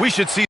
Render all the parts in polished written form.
We should see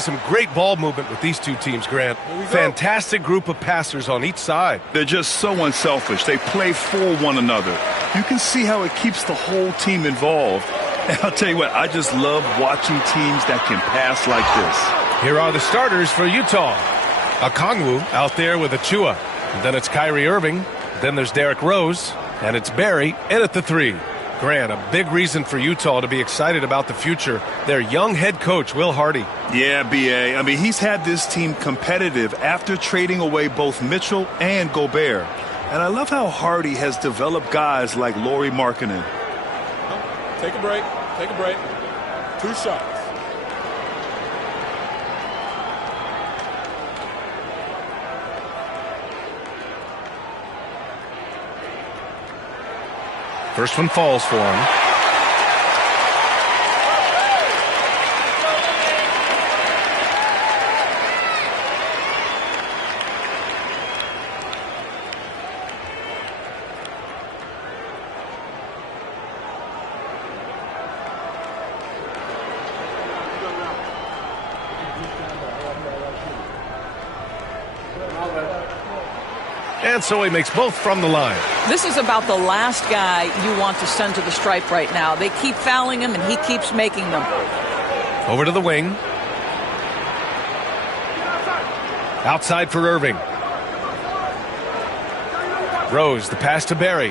some great ball movement with these two teams, Grant. Fantastic group of passers on each side. They're just so unselfish. They play for one another. You can see how it keeps the whole team involved. And I'll tell you what, I just love watching teams that can pass like this. Here are the starters for Utah. Okongwu out there with Achua. And then it's Kyrie Irving. Then there's Derrick Rose. And it's Barry in at the 3. Grant, a big reason for Utah to be excited about the future. Their young head coach, Will Hardy. Yeah, B.A. I mean, he's had this team competitive after trading away both Mitchell and Gobert. And I love how Hardy has developed guys like Lauri Markkanen. Take a break. Take a break. 2 shots. First one falls for him. And so he makes both from the line. This is about the last guy you want to send to the stripe right now. They keep fouling him, and he keeps making them. Over to the wing. Outside for Irving. Rose, the pass to Barry.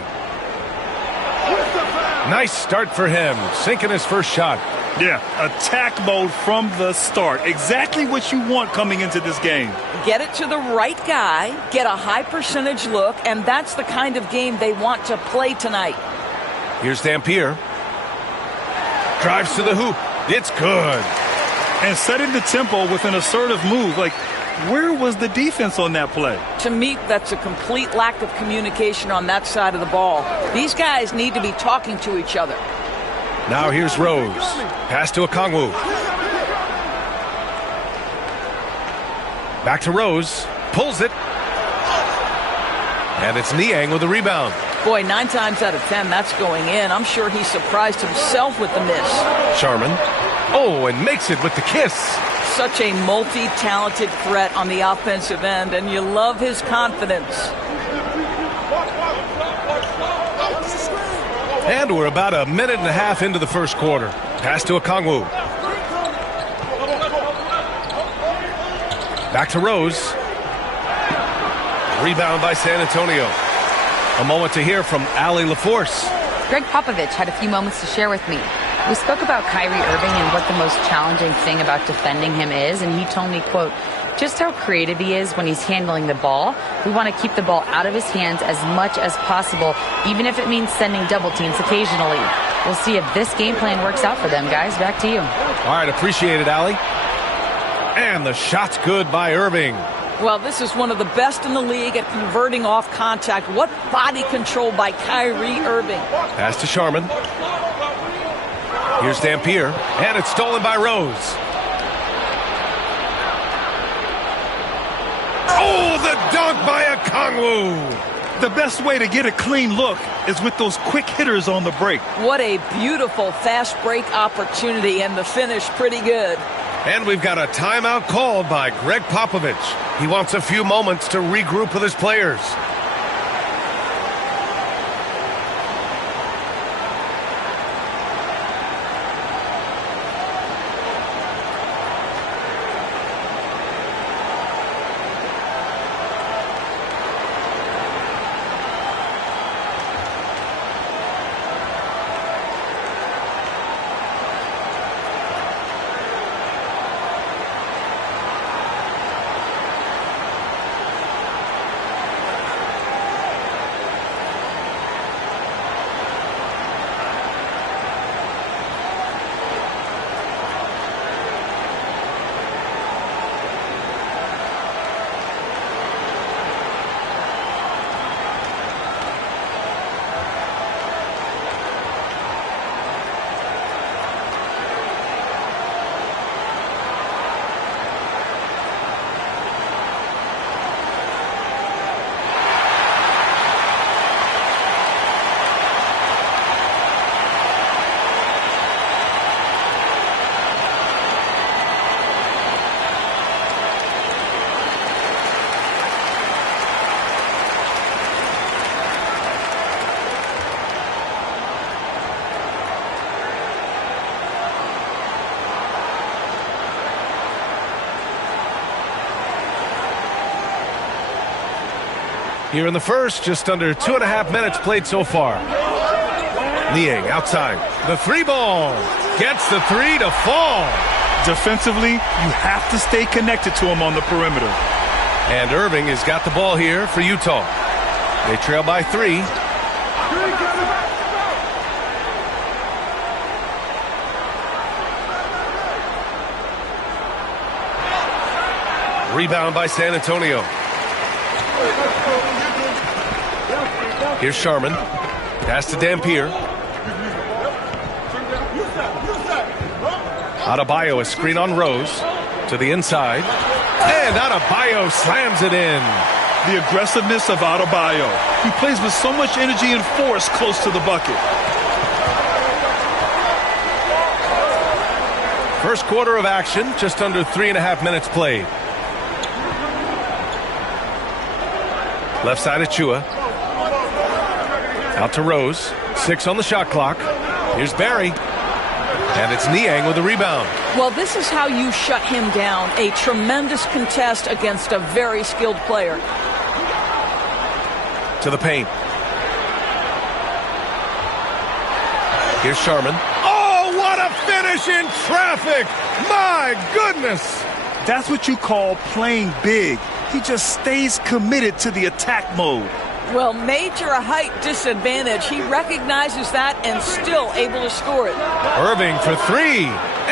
Nice start for him, sinking his first shot. Yeah, attack mode from the start. Exactly what you want coming into this game. Get it to the right guy, get a high percentage look, and that's the kind of game they want to play tonight. Here's Dampier. Drives to the hoop. It's good. And setting the tempo with an assertive move. Like, Where was the defense on that play? To me, that's a complete lack of communication on that side of the ball. These guys need to be talking to each other. Now here's Rose. Pass to Okongwu. Back to Rose. Pulls it. And it's Niang with the rebound. Boy, 9 times out of 10, that's going in. I'm sure he surprised himself with the miss. Sharman. Oh, and makes it with the kiss. Such a multi-talented threat on the offensive end, and you love his confidence. And we're about a minute and a half into the first quarter. Pass to Okongwu. Back to Rose. Rebound by San Antonio. A moment to hear from Allie LaForce. Greg Popovich had a few moments to share with me. We spoke about Kyrie Irving and what the most challenging thing about defending him is, and he told me, quote, just how creative he is when he's handling the ball. We want to keep the ball out of his hands as much as possible, even if it means sending double teams occasionally. We'll see if this game plan works out for them, guys. Back to you. All right, appreciate it, Allie. And the shot's good by Irving. Well, this is one of the best in the league at converting off contact. What body control by Kyrie Irving. Pass to Sharman. Here's Dampier, and it's stolen by Rose. Oh, the dunk by Okongwu. The best way to get a clean look is with those quick hitters on the break. What a beautiful fast break opportunity, and the finish pretty good. And we've got a timeout called by Greg Popovich. He wants a few moments to regroup with his players. Here in the first, just under 2.5 minutes played so far. Niang outside. The three ball. Gets the three to fall. Defensively, you have to stay connected to him on the perimeter. And Irving has got the ball here for Utah. They trail by 3. Rebound by San Antonio. Here's Sharman. Pass to Dampier. Adebayo, a screen on Rose. To the inside. And Adebayo slams it in. The aggressiveness of Adebayo. He plays with so much energy and force close to the bucket. First quarter of action, just under 3.5 minutes played. Left side of Chua. Out to Rose. 6 on the shot clock. Here's Barry. And it's Niang with the rebound. Well, this is how you shut him down. A tremendous contest against a very skilled player. To the paint. Here's Sharman. Oh, what a finish in traffic! My goodness! That's what you call playing big. He just stays committed to the attack mode. Well, major height disadvantage. He recognizes that and still able to score it. Irving for 3,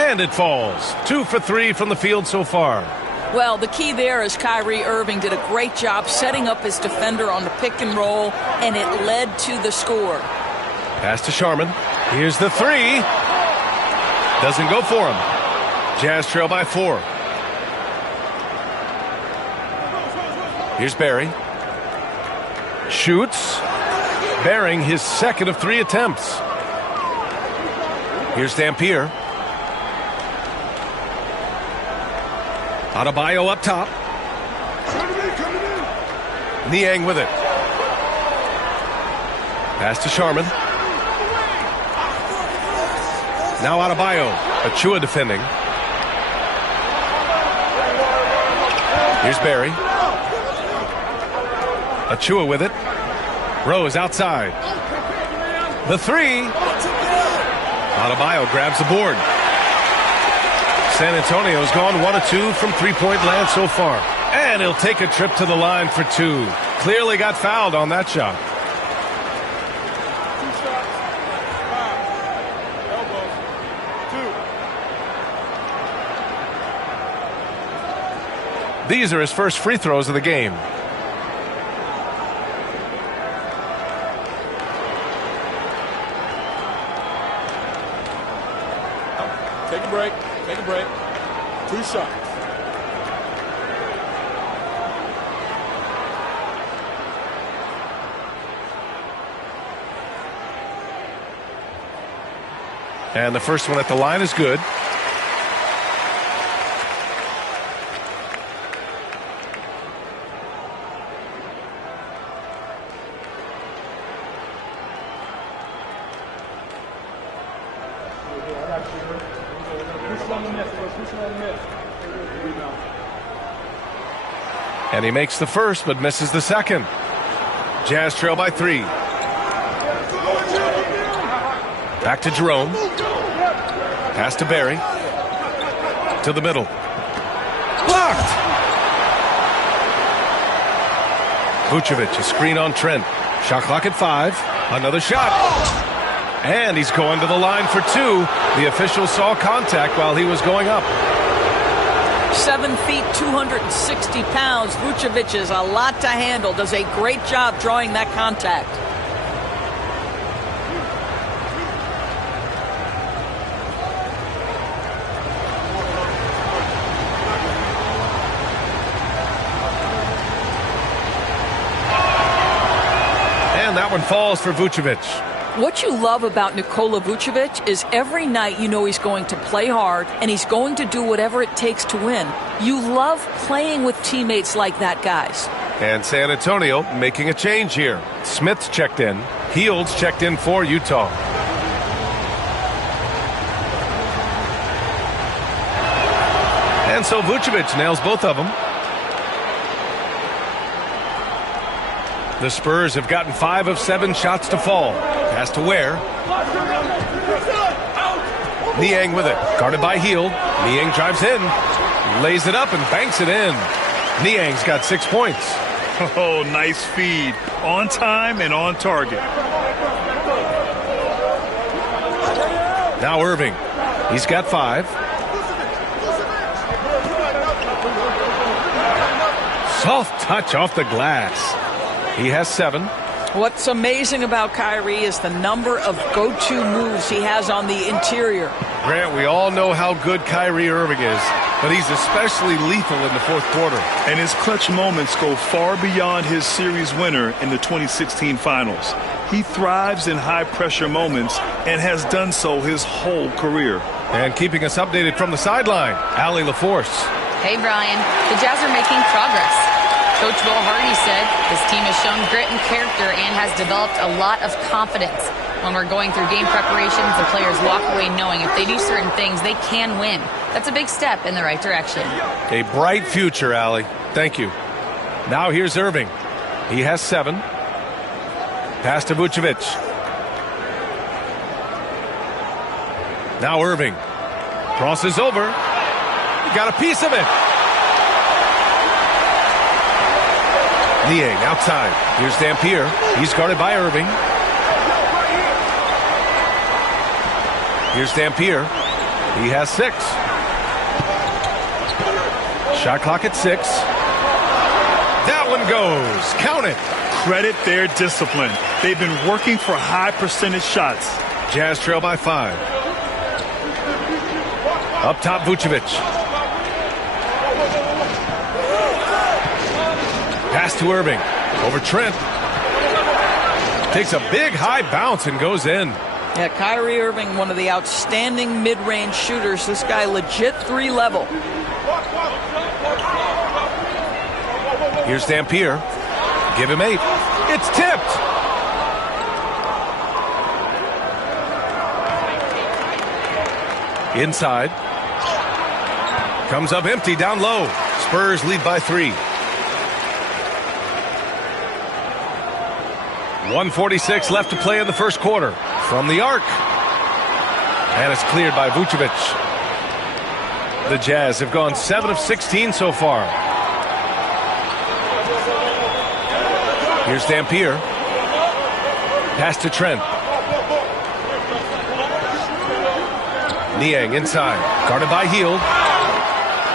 and it falls. 2 for 3 from the field so far. Well, the key there is Kyrie Irving did a great job setting up his defender on the pick and roll, and it led to the score. Pass to Sharman. Here's the three. Doesn't go for him. Jazz trail by 4. Here's Barry. Shoots. Bearing his second of 3 attempts. Here's Dampier. Adebayo up top. Niang with it. Pass to Sharman. Now Adebayo. Achua defending. Here's Barry. Achua with it. Rose outside. The three. Adebayo grabs the board. San Antonio's gone 1 of 2 from three-point land so far. And he'll take a trip to the line for 2. Clearly got fouled on that shot. These are his first free throws of the game. Take a break. Take a break. 2 shots. And the first one at the line is good. And he makes the first, but misses the second. Jazz trail by 3. Back to Jerome. Pass to Barry. To the middle. Blocked! Vucevic, a screen on Trent. Shot clock at 5. Another shot. And he's going to the line for 2. The official saw contact while he was going up. 7 feet, 260 pounds. Vucevic is a lot to handle. Does a great job drawing that contact. And that one falls for Vucevic. What you love about Nikola Vucevic is every night you know he's going to play hard and he's going to do whatever it takes to win. You love playing with teammates like that, guys. And San Antonio making a change here. Smith's checked in. Heald's checked in for Utah. And so Vucevic nails both of them. The Spurs have gotten 5 of 7 shots to fall. Pass to Ware. Niang with it. Guarded by Hield. Niang drives in. Lays it up and banks it in. Niang's got 6 points. Oh, nice feed. On time and on target. Now Irving. He's got 5. Soft touch off the glass. He has 7. What's amazing about Kyrie is the number of go-to moves he has on the interior. Grant, we all know how good Kyrie Irving is, but he's especially lethal in the fourth quarter. And his clutch moments go far beyond his series winner in the 2016 finals. He thrives in high-pressure moments and has done so his whole career. And keeping us updated from the sideline, Allie LaForce. Hey, Brian. The Jazz are making progress. Coach Will Hardy said his team has shown grit and character and has developed a lot of confidence. When we're going through game preparations, the players walk away knowing if they do certain things, they can win. That's a big step in the right direction. A bright future, Allie. Thank you. Now here's Irving. He has 7. Pass to Vucevic. Now Irving. Crosses over. He got a piece of it. Niang outside. Here's Dampier. He's guarded by Irving. Here's Dampier. He has 6. Shot clock at 6. That one goes. Count it. Credit their discipline. They've been working for high percentage shots. Jazz trail by 5. Up top, Vucevic. Pass to Irving. Over Trent. Takes a big high bounce and goes in. Yeah, Kyrie Irving, one of the outstanding mid-range shooters. This guy legit 3-level. Here's Dampier. Give him 8. It's tipped. Inside. Comes up empty down low. Spurs lead by 3. 1:46 left to play in the first quarter. From the arc. And it's cleared by Vucevic. The Jazz have gone 7 of 16 so far. Here's Dampier. Pass to Trent. Niang inside. Guarded by Hield.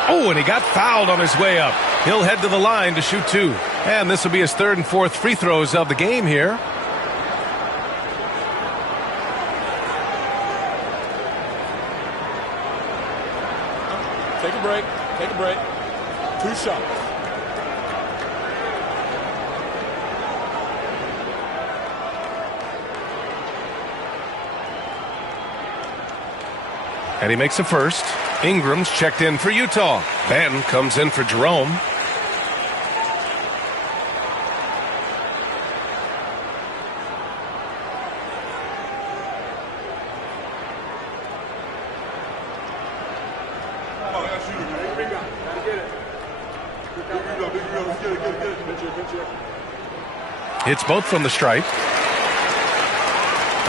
Oh, and he got fouled on his way up. He'll head to the line to shoot 2. And this will be his 3rd and 4th free throws of the game here. Take a break. Take a break. 2 shots. And he makes a first. Ingram's checked in for Utah. Banton comes in for Jerome. Hits both from the stripe.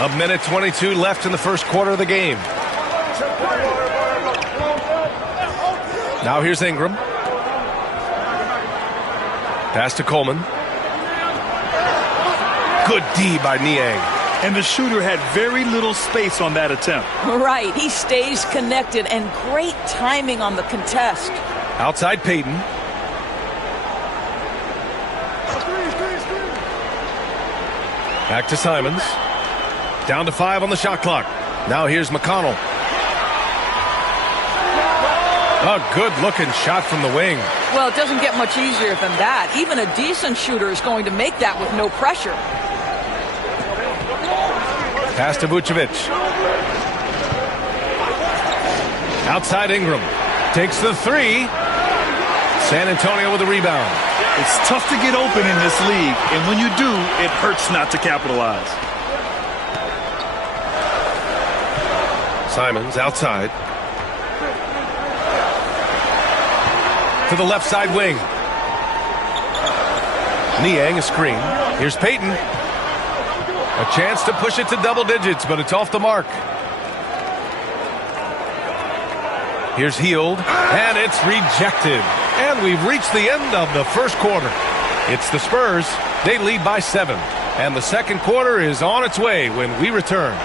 A minute 22 left in the first quarter of the game. Now here's Ingram. Pass to Coleman. Good D by Niang. And the shooter had very little space on that attempt. Right, he stays connected, and great timing on the contest. Outside Payton. Back to Simons. Down to 5 on the shot clock. Now here's McConnell. A good-looking shot from the wing. Well, it doesn't get much easier than that. Even a decent shooter is going to make that with no pressure. Pass to Vucevic. Outside Ingram. Takes the 3. San Antonio with a rebound. It's tough to get open in this league, and when you do, it hurts not to capitalize. Simons outside. To the left side wing. Niang a screen. Here's Payton. A chance to push it to double digits, but it's off the mark. Here's Hield, and it's rejected. And we've reached the end of the first quarter. It's the Spurs. They lead by 7. And the second quarter is on its way when we return.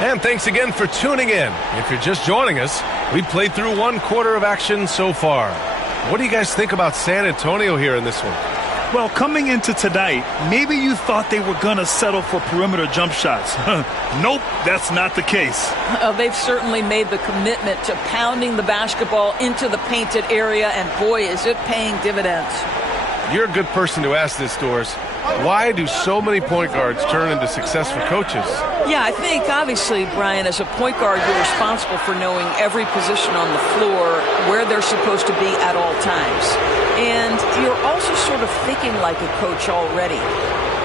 And thanks again for tuning in. If you're just joining us, we played through 1 quarter of action so far. What do you guys think about San Antonio here in this one? Well, coming into tonight, maybe you thought they were going to settle for perimeter jump shots. Nope, that's not the case. They've certainly made the commitment to pounding the basketball into the painted area, and boy, is it paying dividends. You're a good person to ask this, Doris. Why do so many point guards turn into successful coaches? Yeah, I think obviously, Brian, as a point guard, you're responsible for knowing every position on the floor, where they're supposed to be at all times. And you're also sort of thinking like a coach already.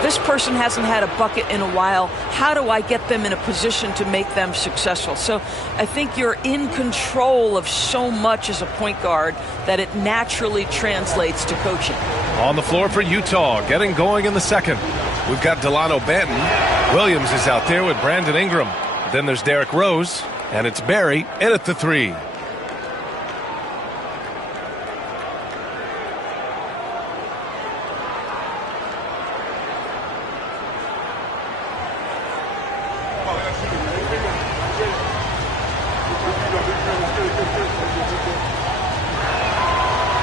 This person hasn't had a bucket in a while. How do I get them in a position to make them successful? So I think you're in control of so much as a point guard that it naturally translates to coaching. On the floor for Utah, getting going in the second. We've got Delano Banton. Williams is out there with Brandon Ingram. Then there's Derrick Rose, and it's Barry in at the 3.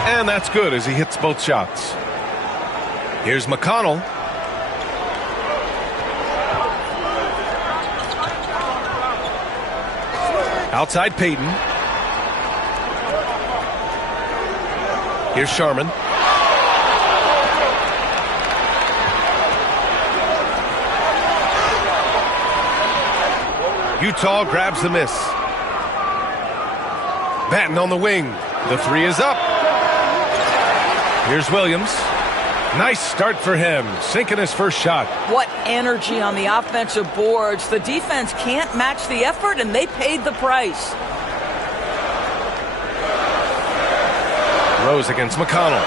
And that's good as he hits both shots. Here's McConnell. Outside Payton. Here's Sharman. Utah grabs the miss. Batten on the wing. The 3 is up. Here's Williams. Nice start for him, sinking his first shot. What energy on the offensive boards. The defense can't match the effort, and they paid the price. Rose against McConnell.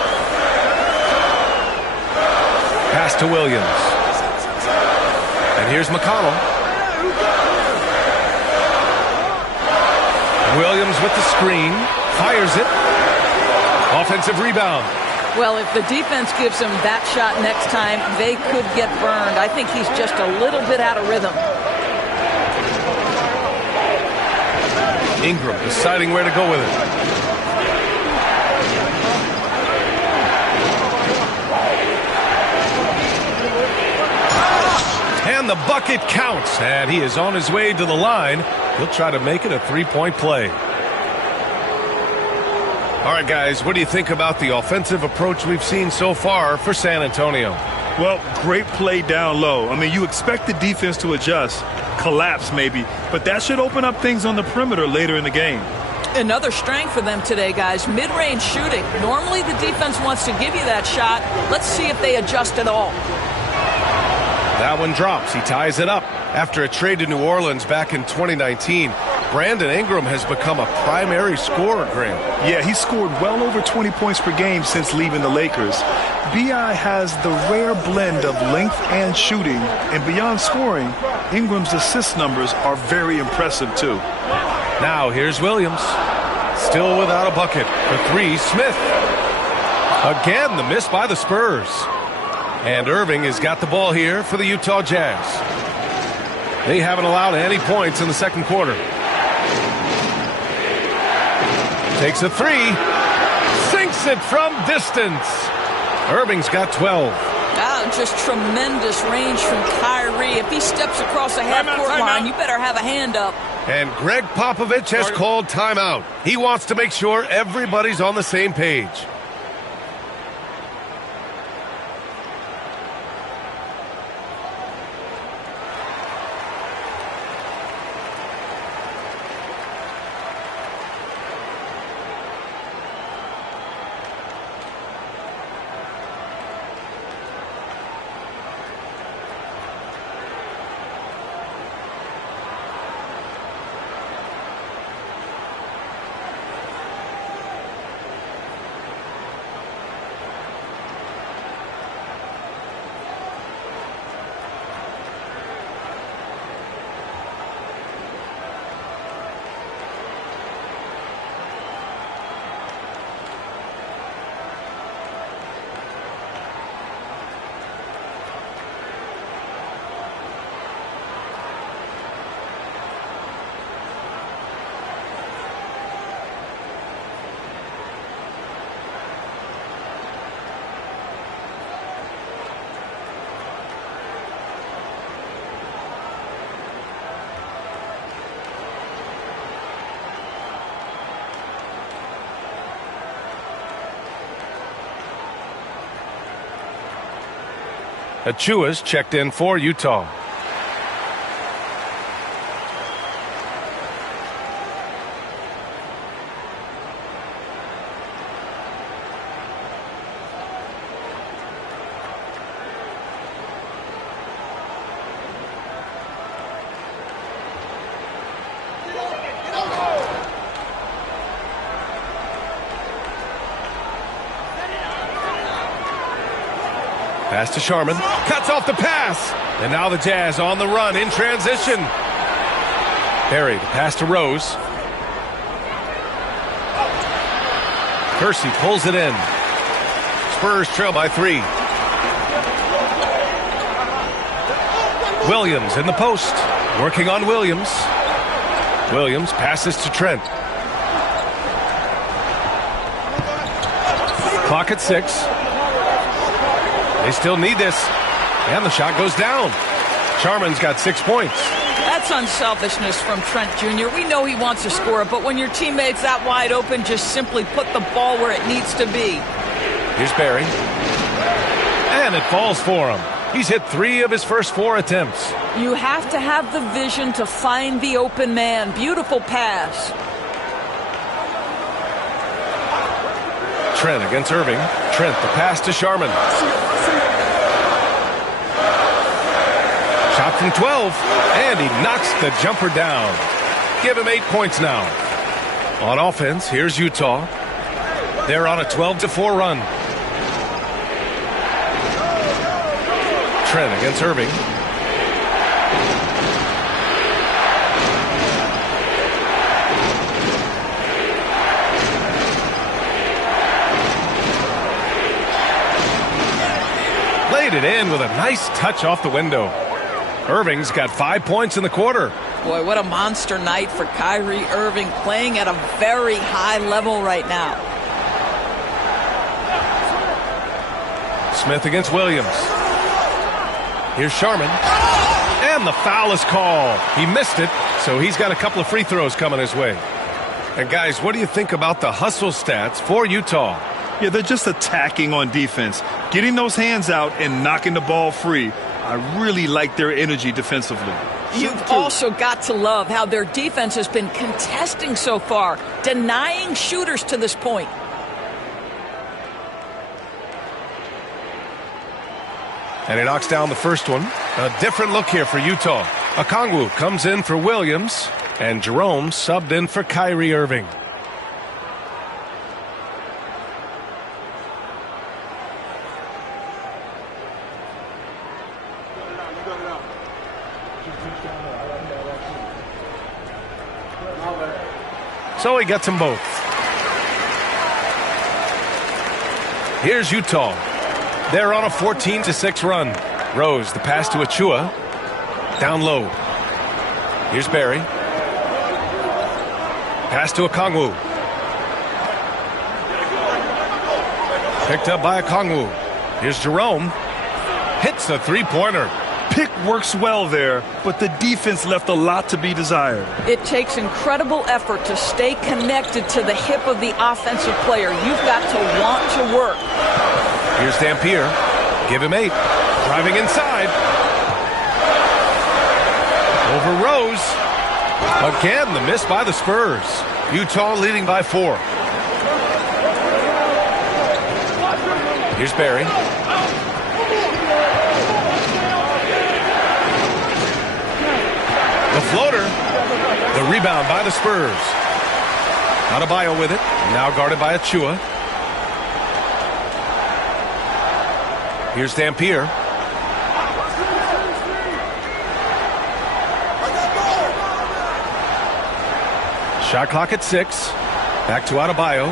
Pass to Williams. And here's McConnell. Williams with the screen. Fires it. Offensive rebound. Well, if the defense gives him that shot next time, they could get burned. I think he's just a little bit out of rhythm. Ingram deciding where to go with it. And the bucket counts, and he is on his way to the line. He'll try to make it a 3-point play. All right, guys, what do you think about the offensive approach we've seen so far for San Antonio? Well, great play down low. I mean, you expect the defense to adjust, collapse maybe, but that should open up things on the perimeter later in the game. Another strength for them today, guys, mid-range shooting. Normally the defense wants to give you that shot. Let's see if they adjust at all. That one drops. He ties it up. After a trade to New Orleans back in 2019, Brandon Ingram has become a primary scorer, Graham. Yeah, he scored well over 20 points per game since leaving the Lakers. B.I. has the rare blend of length and shooting, and beyond scoring, Ingram's assist numbers are very impressive, too. Now here's Williams. Still without a bucket. For 3, Smith. Again, the miss by the Spurs. And Irving has got the ball here for the Utah Jazz. They haven't allowed any points in the second quarter. Takes a 3. Sinks it from distance. Irving's got 12. Oh, just tremendous range from Kyrie. If he steps across the half-court line, you better have a hand up. And Greg Popovich has called timeout. He wants to make sure everybody's on the same page. Achua's checked in for Utah. Pass to Sharman. Cuts off the pass. And now the Jazz on the run in transition. Barry, the pass to Rose. Kersey pulls it in. Spurs trail by 3. Williams in the post. Working on Williams. Williams passes to Trent. Clock at 6. They still need this. And the shot goes down. Charman's got 6 points. That's unselfishness from Trent Jr. We know he wants to score, but when your teammate's that wide open, just simply put the ball where it needs to be. Here's Barry. And it falls for him. He's hit 3 of his first 4 attempts. You have to have the vision to find the open man. Beautiful pass. Trent against Irving. Trent, the pass to Charman. Shot from 12, and he knocks the jumper down. Give him 8 points now. On offense, here's Utah. They're on a 12-4 run. Trent against Irving. Laid it in with a nice touch off the window. Irving's got 5 points in the quarter. Boy, what a monster night for Kyrie Irving, playing at a very high level right now. Smith against Williams. Here's Charman. And the foul is called. He missed it, so he's got a couple of free throws coming his way. And guys, what do you think about the hustle stats for Utah? Yeah, they're just attacking on defense, getting those hands out and knocking the ball free. I really like their energy defensively. You've also got to love how their defense has been contesting so far, denying shooters to this point. And he knocks down the first one. A different look here for Utah. Okongwu comes in for Williams, and Jerome subbed in for Kyrie Irving. So he gets them both. Here's Utah. They're on a 14-6 run. Rose, the pass to Achua. Down low. Here's Barry. Pass to Okongwu. Picked up by Okongwu. Here's Jerome. Hits a three-pointer. Pick works well there, but the defense left a lot to be desired. It takes incredible effort to stay connected to the hip of the offensive player. You've got to want to work. Here's Dampier. Give him 8. Driving inside. Over Rose. Again, the miss by the Spurs. Utah leading by 4. Here's Barry. The floater. The rebound by the Spurs. Adebayo with it. Now guarded by Achua. Here's Dampier. Shot clock at 6. Back to Adebayo.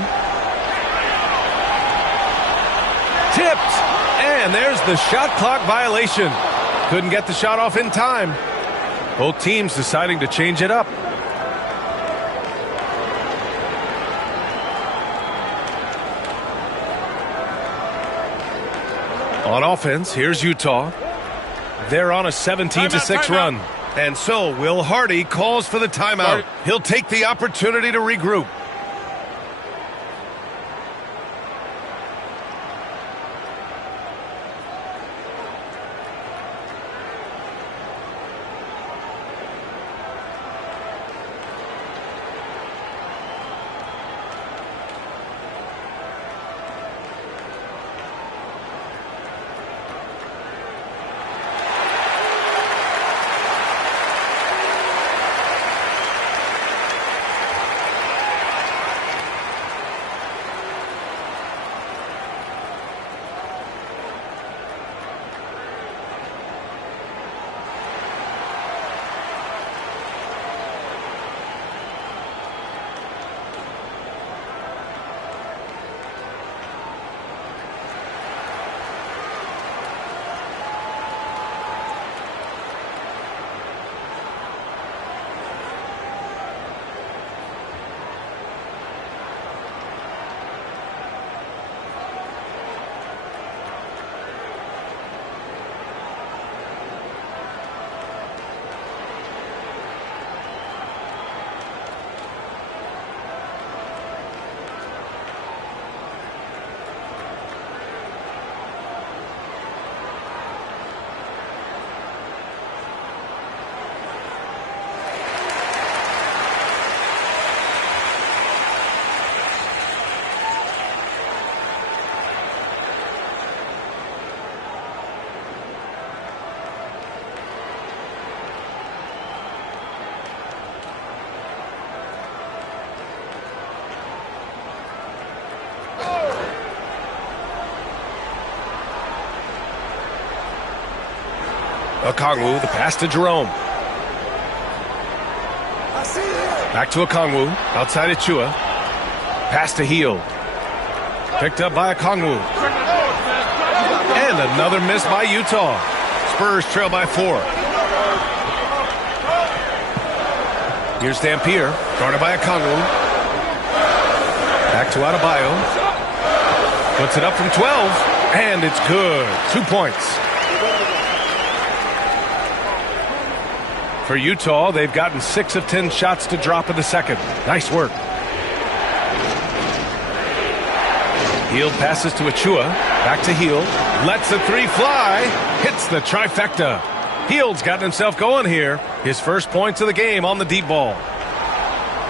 Tipped. And there's the shot clock violation. Couldn't get the shot off in time. Both teams deciding to change it up. On offense, here's Utah. They're on a 17-6 run. And so Will Hardy calls for the timeout. He'll take the opportunity to regroup. Okongwu, the pass to Jerome. Back to Okongwu, outside Achua. Pass to Hield. Picked up by Okongwu. And another miss by Utah. Spurs trail by 4. Here's Dampier, guarded by Okongwu. Back to Adebayo. Puts it up from 12, and it's good. 2 points. For Utah, they've gotten 6 of 10 shots to drop in the second. Nice work. Hield passes to Achua. Back to Hield. Lets the 3 fly. Hits the trifecta. Hield's gotten himself going here. His first points of the game on the deep ball.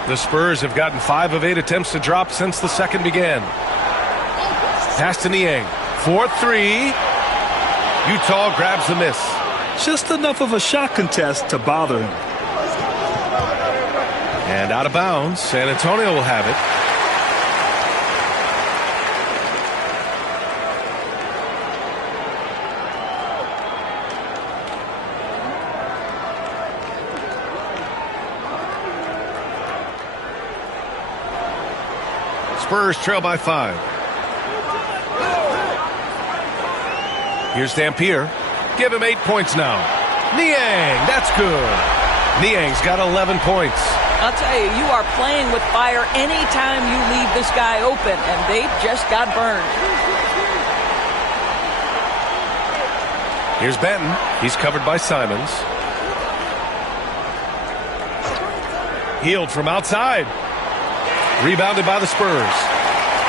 The Spurs have gotten 5 of 8 attempts to drop since the second began. Pass to Niang. 4-3. Utah grabs the miss. Just enough of a shot contest to bother him. And out of bounds. San Antonio will have it. Spurs trail by 5. Here's Dampier. Give him 8 points now. Niang, that's good. Niang's got 11 points. I'll tell you, you are playing with fire anytime you leave this guy open, and they just got burned. Here's Benton. He's covered by Simons. Hield from outside. Rebounded by the Spurs.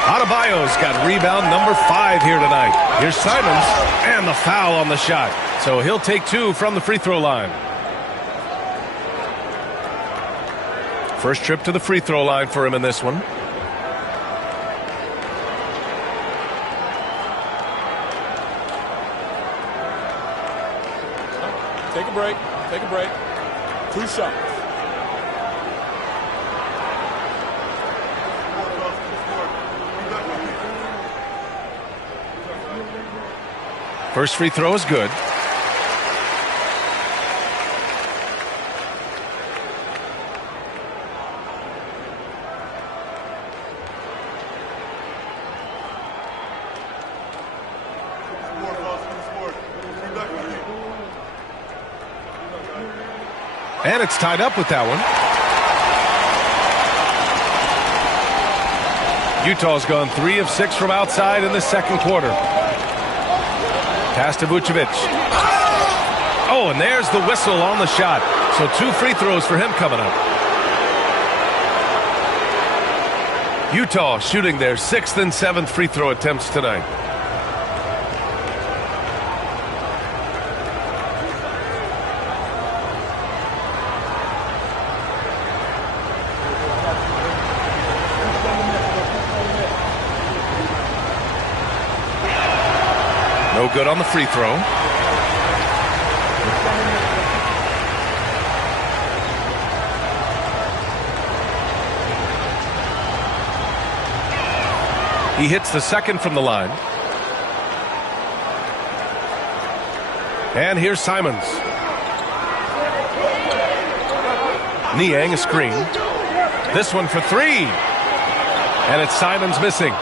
Adebayo's got rebound number 5 here tonight. Here's Simons, and the foul on the shot. So he'll take 2 from the free throw line. First trip to the free throw line for him in this one. Take a break. Take a break. 2 shots. First free throw is good. And it's tied up with that one. Utah's gone 3 of 6 from outside in the second quarter. Pass to Vucevic. Oh, and there's the whistle on the shot. So 2 free throws for him coming up. Utah shooting their 6th and 7th free throw attempts tonight. No good on the free throw. He hits the second from the line. And here's Simons. Niang a screen. This one for 3. And it's Simons missing.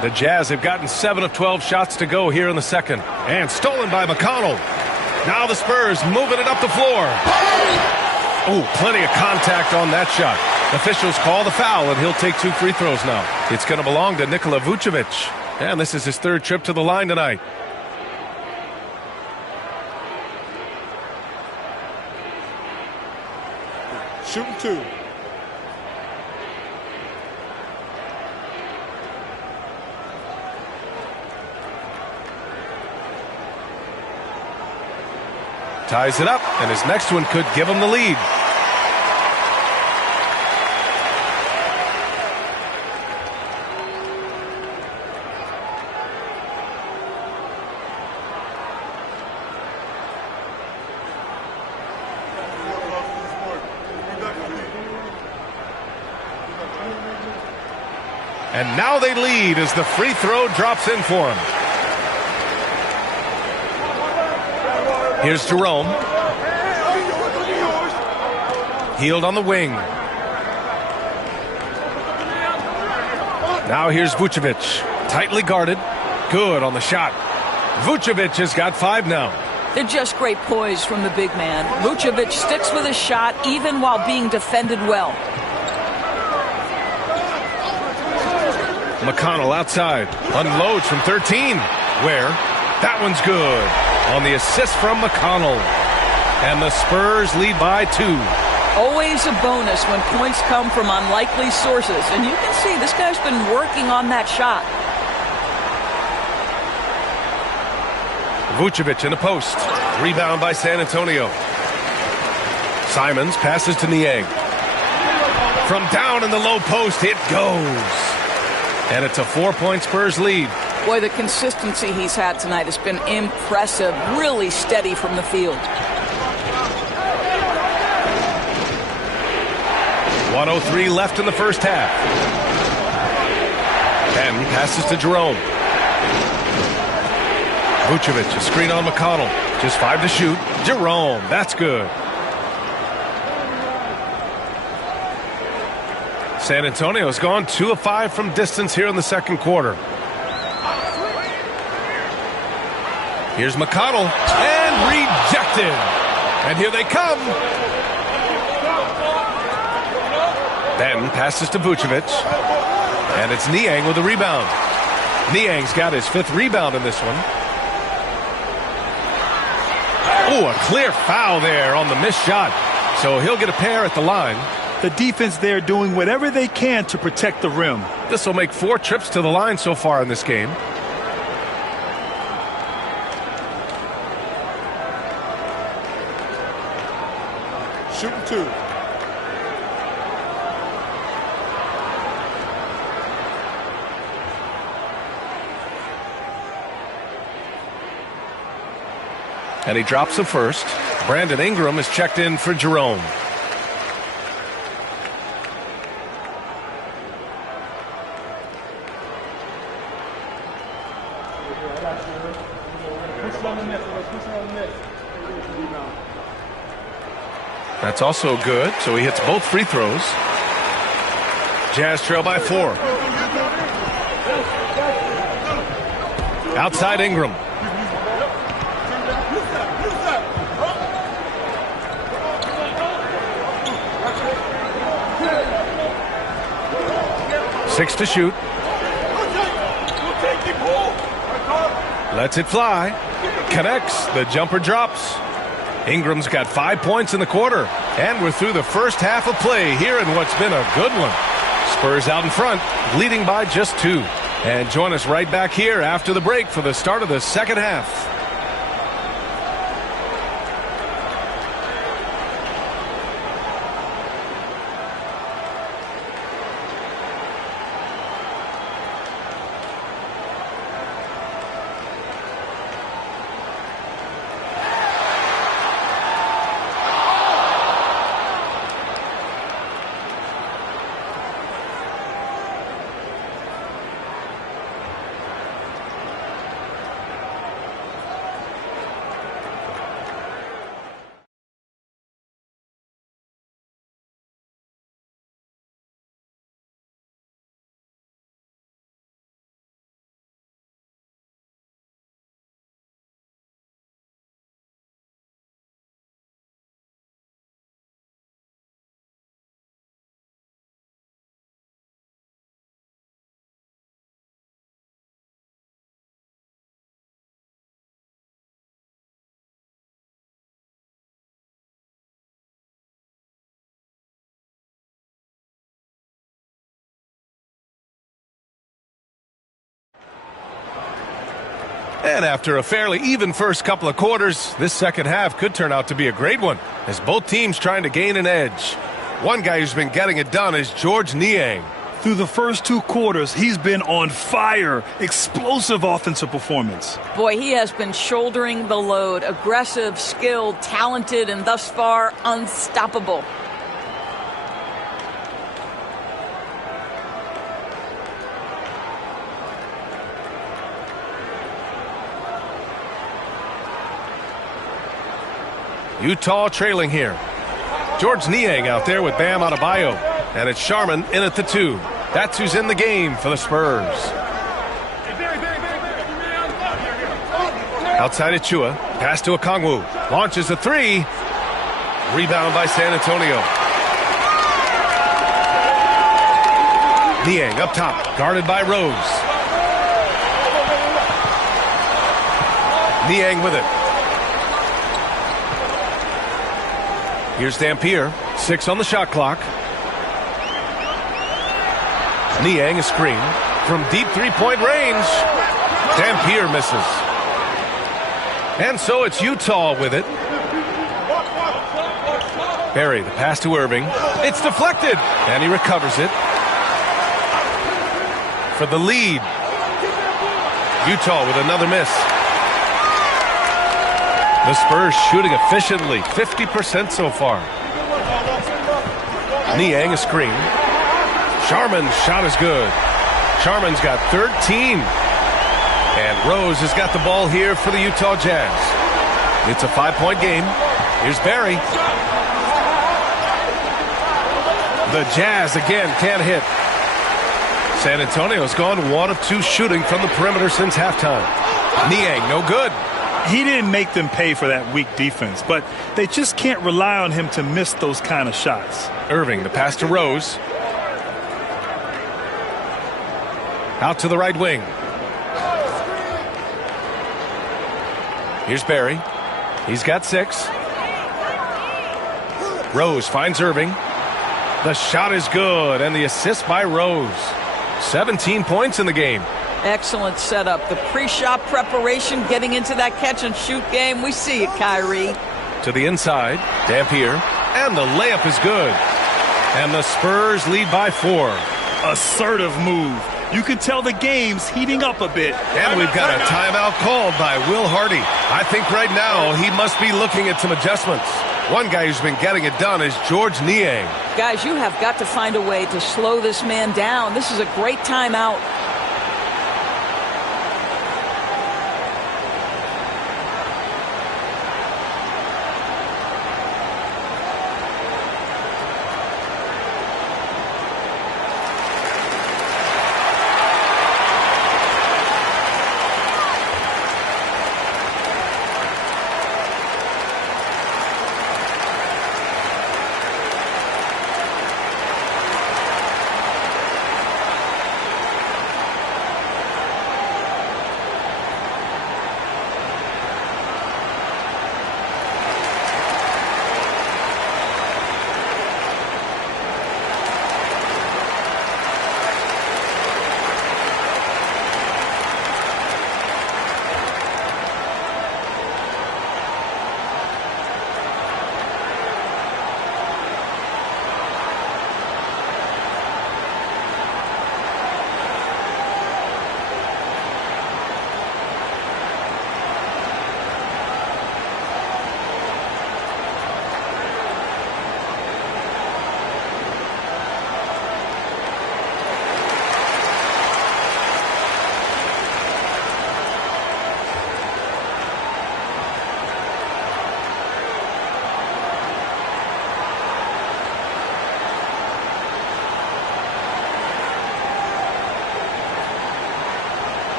The Jazz have gotten 7 of 12 shots to go here in the second. And stolen by McConnell. Now the Spurs moving it up the floor. Oh, plenty of contact on that shot. Officials call the foul, and he'll take 2 free throws now. It's going to belong to Nikola Vucevic. And this is his 3rd trip to the line tonight. Shooting 2. Ties it up, and his next one could give him the lead. And now they lead as the free throw drops in for him. Here's Jerome. Healed on the wing. Now here's Vucevic. Tightly guarded. Good on the shot. Vucevic has got 5 now. They're just great poise from the big man. Vucevic sticks with his shot even while being defended well. McConnell outside. Unloads from 13. Where? That one's good. On the assist from McConnell. And the Spurs lead by 2. Always a bonus when points come from unlikely sources. And you can see this guy's been working on that shot. Vucevic in the post. Rebound by San Antonio. Simons passes to Niang. From down in the low post, it goes. And it's a 4-point Spurs lead. Boy, the consistency he's had tonight has been impressive. Really steady from the field. 1:03 left in the first half. Penn passes to Jerome. Vucevic, a screen on McConnell. Just 5 to shoot. Jerome, that's good. San Antonio's gone 2 of 5 from distance here in the second quarter. Here's McConnell, and rejected. And here they come. Then passes to Vucevic. And it's Niang with the rebound. Niang's got his 5th rebound in this one. Oh, a clear foul there on the missed shot. So he'll get a pair at the line. The defense there doing whatever they can to protect the rim. This will make 4 trips to the line so far in this game. Shooting 2. And he drops the first. Brandon Ingram is checked in for Jerome. That's also good, so he hits both free throws. Jazz trail by 4. Outside Ingram. Six to shoot. Lets it fly. Connects. The jumper drops. Ingram's got 5 points in the quarter. And we're through the first half of play here in what's been a good one. Spurs out in front, leading by just 2. And join us right back here after the break for the start of the second half. And after a fairly even first couple of quarters, this second half could turn out to be a great one, as both teams trying to gain an edge. One guy who's been getting it done is Georges Niang. Through the first 2 quarters, he's been on fire. Explosive offensive performance. Boy, he has been shouldering the load. Aggressive, skilled, talented, and thus far unstoppable. Utah trailing here. George Niang out there with Bam Adebayo. And it's Sharman in at the 2. That's who's in the game for the Spurs. Outside Achua. Pass to Okongwu. Launches a 3. Rebound by San Antonio. Niang up top. Guarded by Rose. Niang with it. Here's Dampier. 6 on the shot clock. Niang a screen from deep three-point range. Dampier misses. And so it's Utah with it. Barry, the pass to Irving. It's deflected, and he recovers it. For the lead. Utah with another miss. The Spurs shooting efficiently, 50% so far. Niang a screen. Sharman's shot is good. Sharman's got 13. And Rose has got the ball here for the Utah Jazz. It's a 5-point game. Here's Barry. The Jazz again can't hit. San Antonio's gone 1 of 2 shooting from the perimeter since halftime. Niang, no good. He didn't make them pay for that weak defense, but they just can't rely on him to miss those kind of shots. Irving, the pass to Rose. Out to the right wing. Here's Barry. He's got 6. Rose finds Irving. The shot is good, and the assist by Rose. 17 points in the game. Excellent setup. The pre-shot preparation, getting into that catch-and-shoot game. We see it, Kyrie. To the inside, Dampier. And the layup is good. And the Spurs lead by 4. Assertive move. You can tell the game's heating up a bit. And we've got a timeout called by Will Hardy. I think right now he must be looking at some adjustments. One guy who's been getting it done is George Niang. Guys, you have got to find a way to slow this man down. This is a great timeout.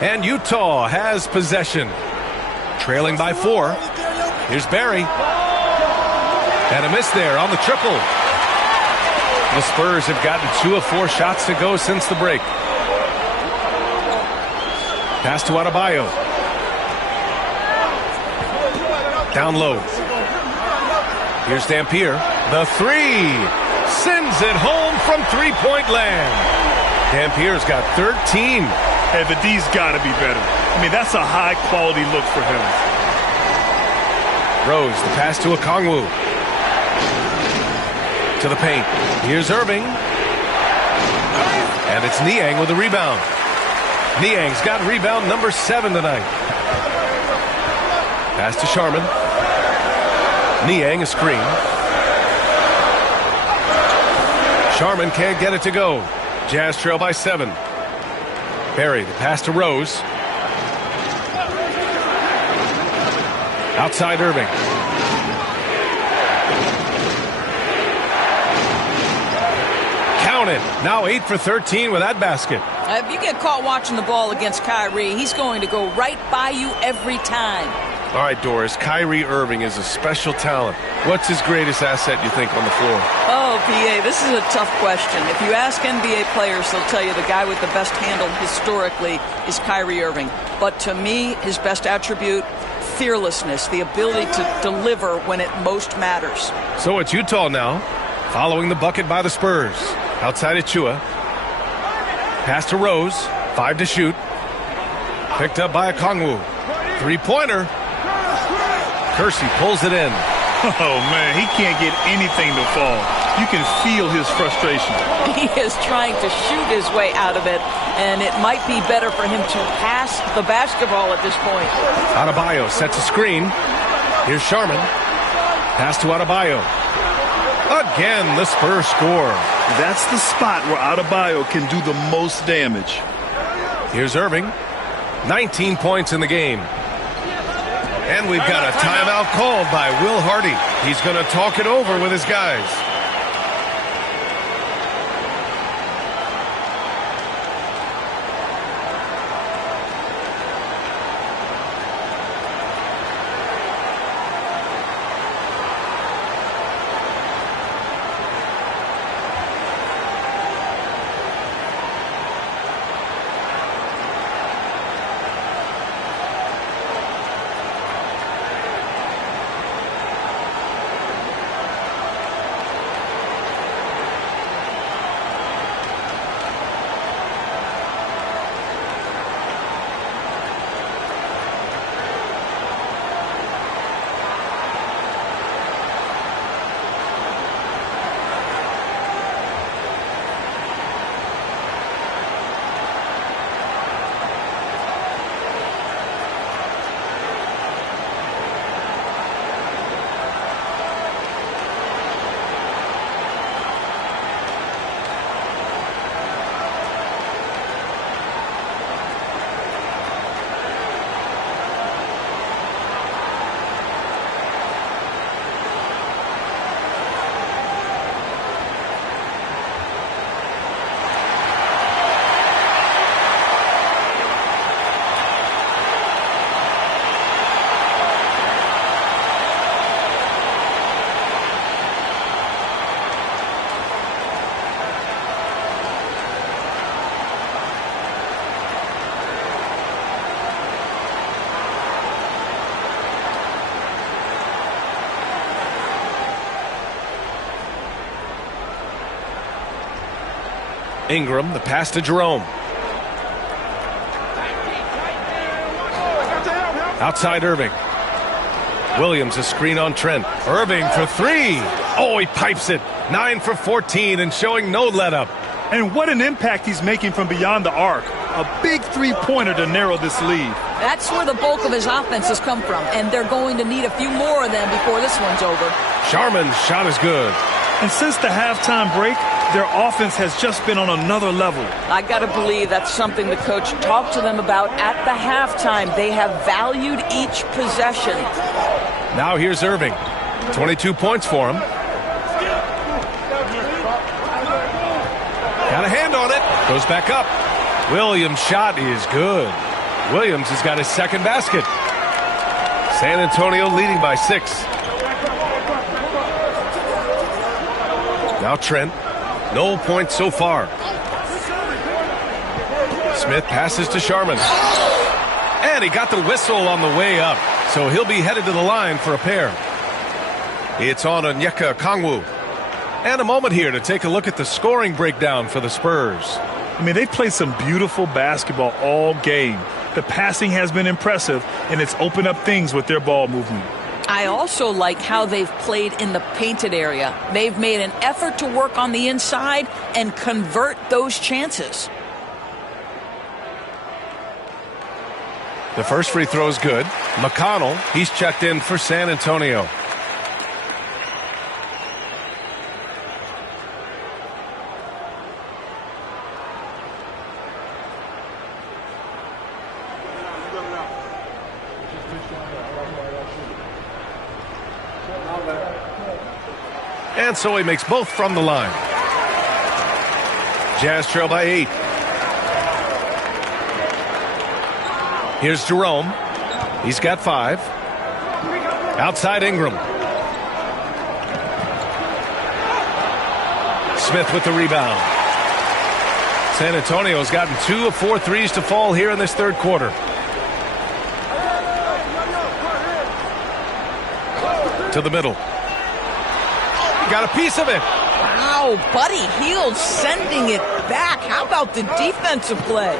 And Utah has possession. Trailing by 4. Here's Barry. And a miss there on the triple. The Spurs have gotten 2 of 4 shots to go since the break. Pass to Adebayo. Down low. Here's Dampier. The 3. Sends it home from three-point land. Dampier's got 13. Hey, the D's got to be better. I mean, that's a high-quality look for him. Rose, the pass to Okongwu. To the paint. Here's Irving. And it's Niang with the rebound. Niang's got rebound number 7 tonight. Pass to Sharman. Niang a screen. Sharman can't get it to go. Jazz trail by 7. Barry, the pass to Rose. Outside Irving. Count it. Now 8 for 13 with that basket. If you get caught watching the ball against Kyrie, he's going to go right by you every time. All right, Doris, Kyrie Irving is a special talent. What's his greatest asset, you think, on the floor? Oh, PA, this is a tough question. If you ask NBA players, they'll tell you the guy with the best handle historically is Kyrie Irving. But to me, his best attribute, fearlessness, the ability to deliver when it most matters. So it's Utah now, following the bucket by the Spurs. Outside Achua. Pass to Rose, 5 to shoot. Picked up by Okongwu. Three-pointer. Kersey pulls it in. Oh, man, he can't get anything to fall. You can feel his frustration. He is trying to shoot his way out of it, and it might be better for him to pass the basketball at this point. Adebayo sets a screen. Here's Sharman. Pass to Adebayo. Again, the Spurs score. That's the spot where Adebayo can do the most damage. Here's Irving. 19 points in the game. And we've got a timeout called by Will Hardy. He's going to talk it over with his guys. Ingram, the pass to Jerome. Outside Irving. Williams, a screen on Trent. Irving for 3. Oh, he pipes it. 9 for 14 and showing no let-up. And what an impact he's making from beyond the arc. A big three-pointer to narrow this lead. That's where the bulk of his offense has come from, and they're going to need a few more of them before this one's over. Sharman's shot is good. And since the halftime break, their offense has just been on another level. I got to believe that's something the coach talked to them about at the halftime. They have valued each possession. Now here's Irving. 22 points for him. Got a hand on it. Goes back up. Williams' shot is good. Williams has got his second basket. San Antonio leading by 6. Now Trent. No points so far. Smith passes to Sharman. And he got the whistle on the way up. So he'll be headed to the line for a pair. It's on Onyeka Okongwu. And a moment here to take a look at the scoring breakdown for the Spurs. I mean, they've played some beautiful basketball all game. The passing has been impressive, and it's opened up things with their ball movement. I also like how they've played in the painted area. They've made an effort to work on the inside and convert those chances. The first free throw is good. McConnell, he's checked in for San Antonio. And so he makes both from the line. Jazz trail by 8. Here's Jerome. He's got 5. Outside Ingram. Smith with the rebound. San Antonio's gotten 2 of 4 threes to fall here in this third quarter. To the middle. Got a piece of it. Wow, Buddy Hield sending it back. How about the defensive play?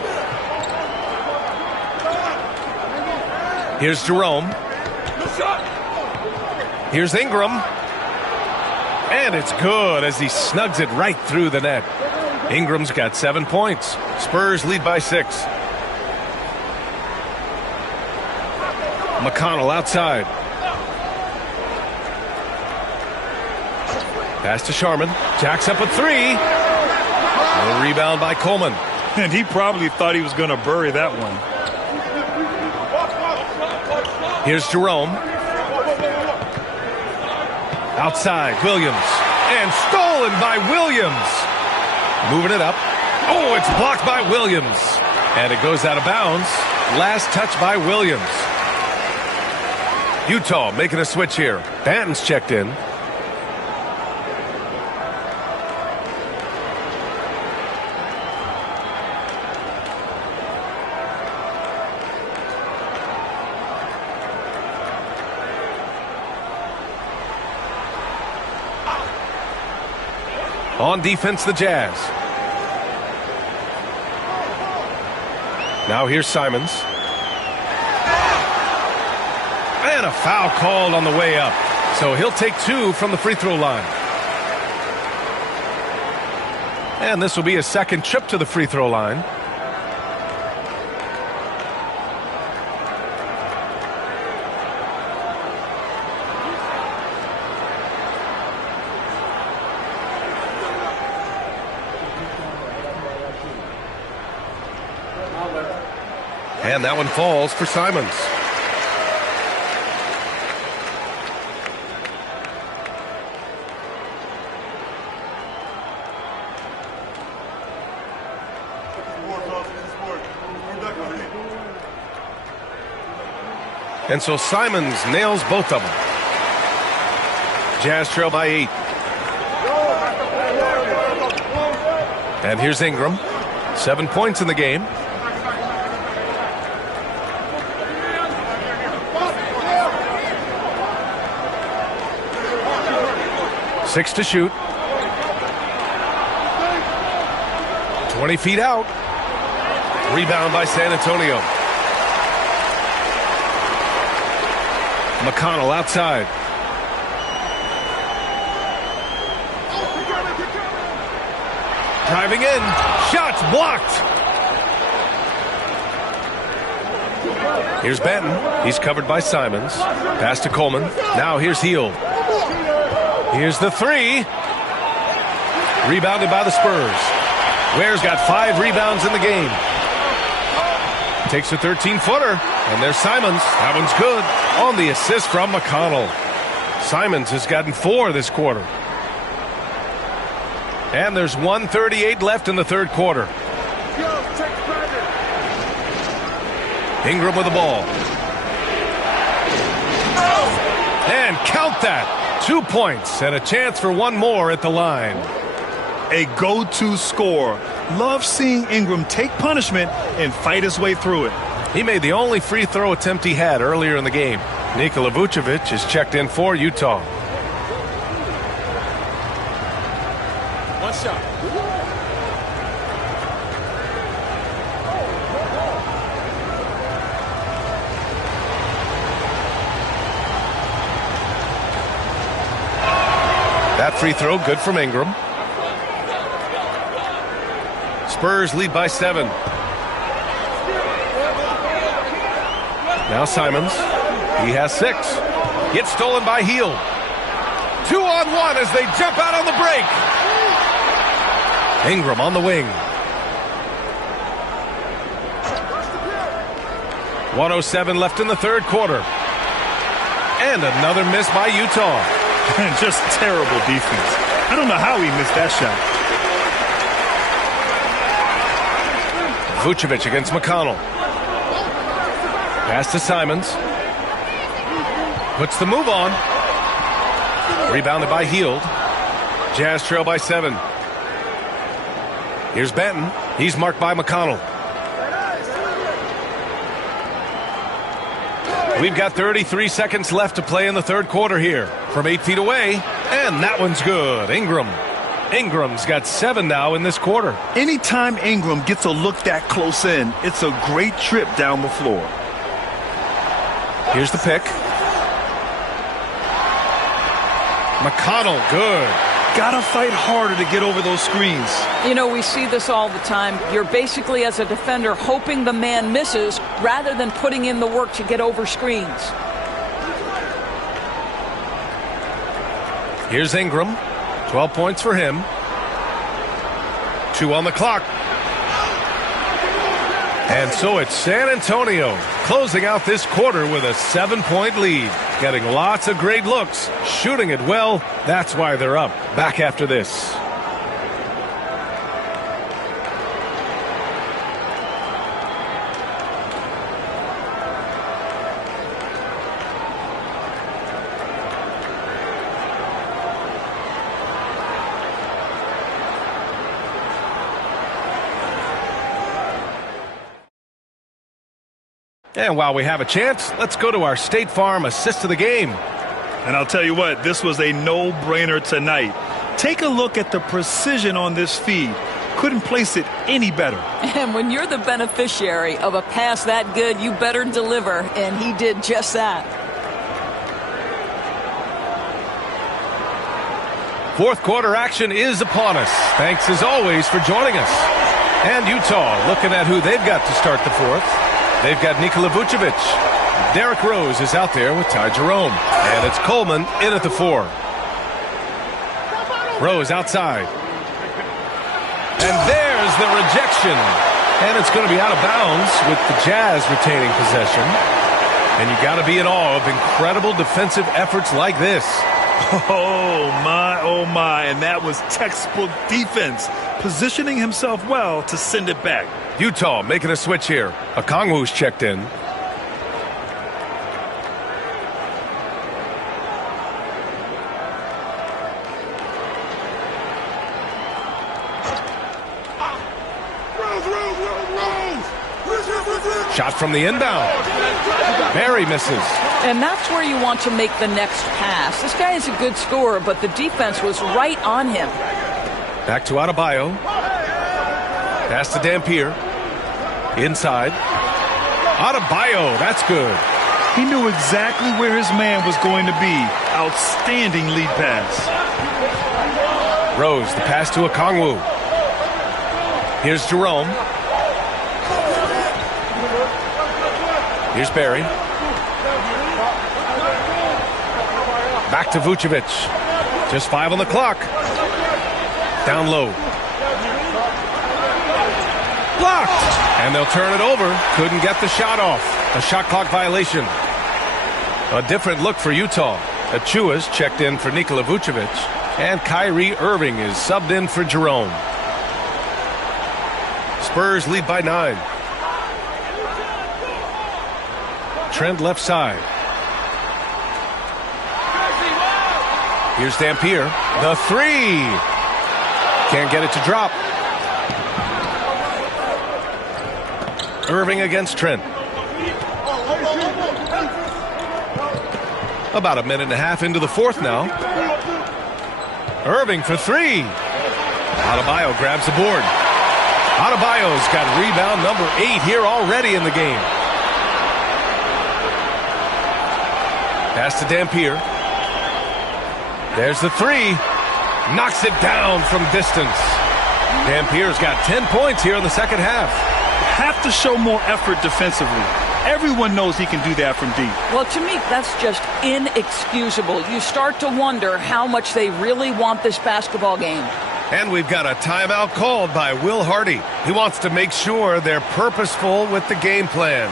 Here's Jerome. Here's Ingram. And it's good as he snugs it right through the net. Ingram's got 7 points. Spurs lead by 6. McConnell outside. Pass to Sharman. Jacks up a 3. A rebound by Coleman. And he probably thought he was going to bury that one. Here's Jerome. Outside, Williams. And stolen by Williams. Moving it up. Oh, it's blocked by Williams. And it goes out of bounds. Last touch by Williams. Utah making a switch here. Banton's checked in. On defense, the Jazz. Now here's Simons. And a foul called on the way up. So he'll take 2 from the free throw line. And this will be a second trip to the free throw line. And that one falls for Simons. And so Simons nails both of them. Jazz trail by 8. And here's Ingram. 7 points in the game. Six to shoot. 20 feet out. Rebound by San Antonio. McConnell outside. Driving in. Shots blocked. Here's Banton. He's covered by Simons. Pass to Coleman. Now here's Hield. Here's the 3. Rebounded by the Spurs. Ware's got 5 rebounds in the game. Takes a 13-footer. And there's Simons. That one's good. On the assist from McConnell. Simons has gotten 4 this quarter. And there's 1:38 left in the third quarter. Ingram with the ball. And count that. 2 points and a chance for one more at the line. A go-to score. Love seeing Ingram take punishment and fight his way through it. He made the only free throw attempt he had earlier in the game. Nikola Vucevic is checked in for Utah. One shot. That free throw good from Ingram. Spurs lead by 7. Now Simons. He has 6. Gets stolen by Hield. 2-on-1 as they jump out on the break. Ingram on the wing. 1:07 left in the third quarter. And another miss by Utah. Just terrible defense. I don't know how he missed that shot. Vucevic against McConnell. Pass to Simons. Puts the move on. Rebounded by Hield. Jazz trail by 7. Here's Benton. He's marked by McConnell. We've got 33 seconds left to play in the third quarter here. From 8 feet away, and that one's good. Ingram. Ingram's got 7 now in this quarter. Anytime Ingram gets a look that close in, it's a great trip down the floor. Here's the pick. McConnell, good. Gotta fight harder to get over those screens. You know, we see this all the time. You're basically, as a defender, hoping the man misses rather than putting in the work to get over screens. Here's Ingram. 12 points for him. 2 on the clock. And so it's San Antonio closing out this quarter with a 7-point lead. Getting lots of great looks, shooting it well. That's why they're up. Back after this. And while we have a chance, let's go to our State Farm assist of the game. And I'll tell you what, this was a no-brainer tonight. Take a look at the precision on this feed. Couldn't place it any better. And when you're the beneficiary of a pass that good, you better deliver. And he did just that. Fourth quarter action is upon us. Thanks as always for joining us. And Utah looking at who they've got to start the fourth. They've got Nikola Vucevic. Derrick Rose is out there with Ty Jerome. And it's Coleman in at the 4. Rose outside. And there's the rejection. And it's going to be out of bounds with the Jazz retaining possession. And you got to be in awe of incredible defensive efforts like this. Oh, my. And that was textbook defense. Positioning himself well to send it back. Utah making a switch here. Okongwu's checked in. Shot from the inbound. Barry misses. And that's where you want to make the next pass. This guy is a good scorer, but the defense was right on him. Back to Adebayo. Pass to Dampier. Inside. Adebayo, that's good. He knew exactly where his man was going to be. Outstanding lead pass. Rose, the pass to Okongwu. Here's Jerome. Here's Barry. Back to Vucevic. Just 5 on the clock. Down low. Blocked. And they'll turn it over. Couldn't get the shot off. A shot clock violation. A different look for Utah. Achua's checked in for Nikola Vucevic. And Kyrie Irving is subbed in for Jerome. Spurs lead by 9. Trent left side. Here's Dampier. The 3. Can't get it to drop. Irving against Trent. About a minute and a half into the fourth now. Irving for 3. Adebayo grabs the board. Adebayo's got rebound number 8 here already in the game. Pass to Dampier. There's the 3. Knocks it down from distance. Dampier's got 10 points here in the second half. Have to show more effort defensively. Everyone knows he can do that from deep. Well, to me, that's just inexcusable. You start to wonder how much they really want this basketball game. And we've got a timeout called by Will Hardy. He wants to make sure they're purposeful with the game plan.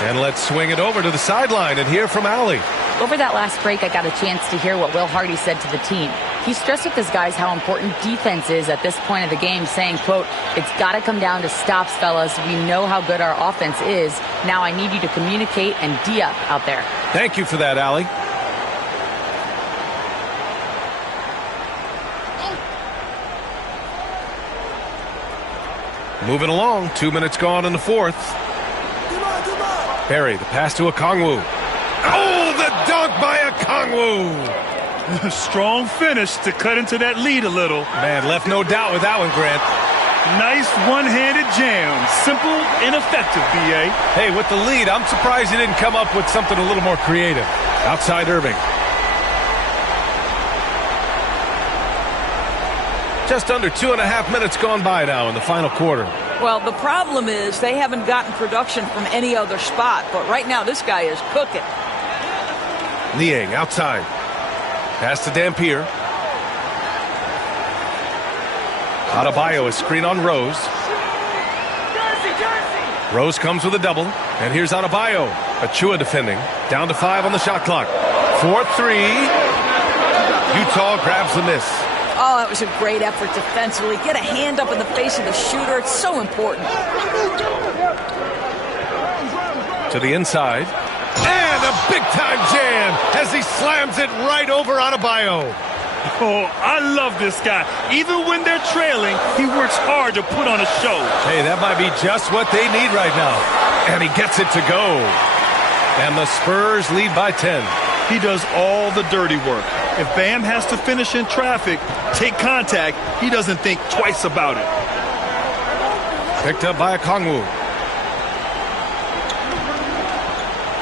And let's swing it over to the sideline and hear from Allie. Over that last break, I got a chance to hear what Will Hardy said to the team. He stressed with his guys how important defense is at this point of the game, saying, quote, "It's got to come down to stops, fellas. We know how good our offense is. Now I need you to communicate and D-up out there." Thank you for that, Allie. Moving along, 2 minutes gone in the fourth. Barry, the pass to Okongwu. Oh, the dunk by Okongwu. Strong finish to cut into that lead a little. Man, left no doubt with that one, Grant. Nice one-handed jam. Simple and effective, B.A. Hey, with the lead, I'm surprised he didn't come up with something a little more creative. Outside Irving. Just under 2.5 minutes gone by now in the final quarter. Well, the problem is they haven't gotten production from any other spot, but right now this guy is cooking. Niang outside. Pass to Dampier. Adebayo is screen on Rose. Rose comes with a double, and here's Adebayo. Achua defending. Down to 5 on the shot clock. 4-3. Utah grabs the miss. Oh, that was a great effort defensively. Get a hand up in the face of the shooter. It's so important. To the inside. And a big-time jam as he slams it right over Adebayo. Oh, I love this guy. Even when they're trailing, he works hard to put on a show. Hey, that might be just what they need right now. And he gets it to go. And the Spurs lead by 10. He does all the dirty work. If Bam has to finish in traffic, take contact, he doesn't think twice about it. Picked up by Okongwu.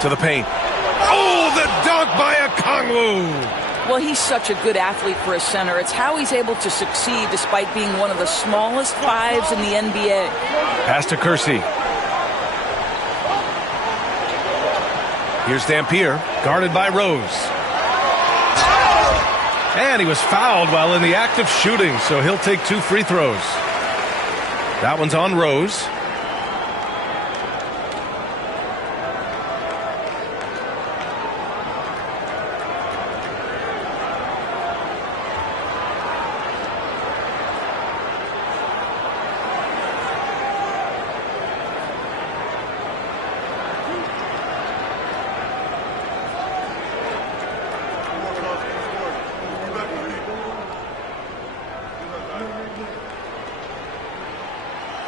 To the paint. Oh, the dunk by Okongwu! Well, he's such a good athlete for a center. It's how he's able to succeed despite being one of the smallest fives in the NBA. Pass to Kersey. Here's Dampier, guarded by Rose. And he was fouled while in the act of shooting, so he'll take 2 free throws. That one's on Rose.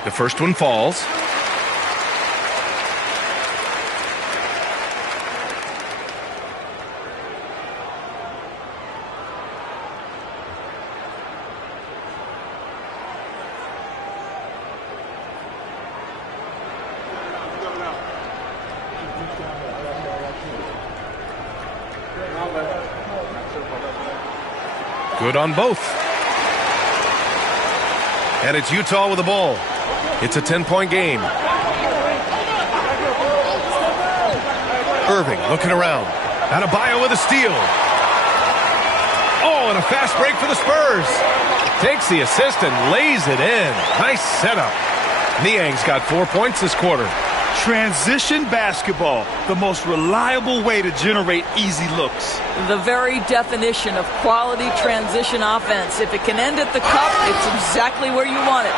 The first one falls. Good on both. And it's Utah with the ball. It's a 10-point game. Irving looking around. Adebayo with a steal. Oh, and a fast break for the Spurs. Takes the assist and lays it in. Nice setup. Niang's got 4 points this quarter. Transition basketball, the most reliable way to generate easy looks. The very definition of quality transition offense. If it can end at the cup, it's exactly where you want it.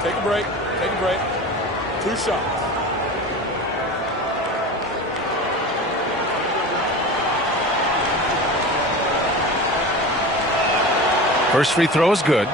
Take a break. Take a break. 2 shots. First free throw is good.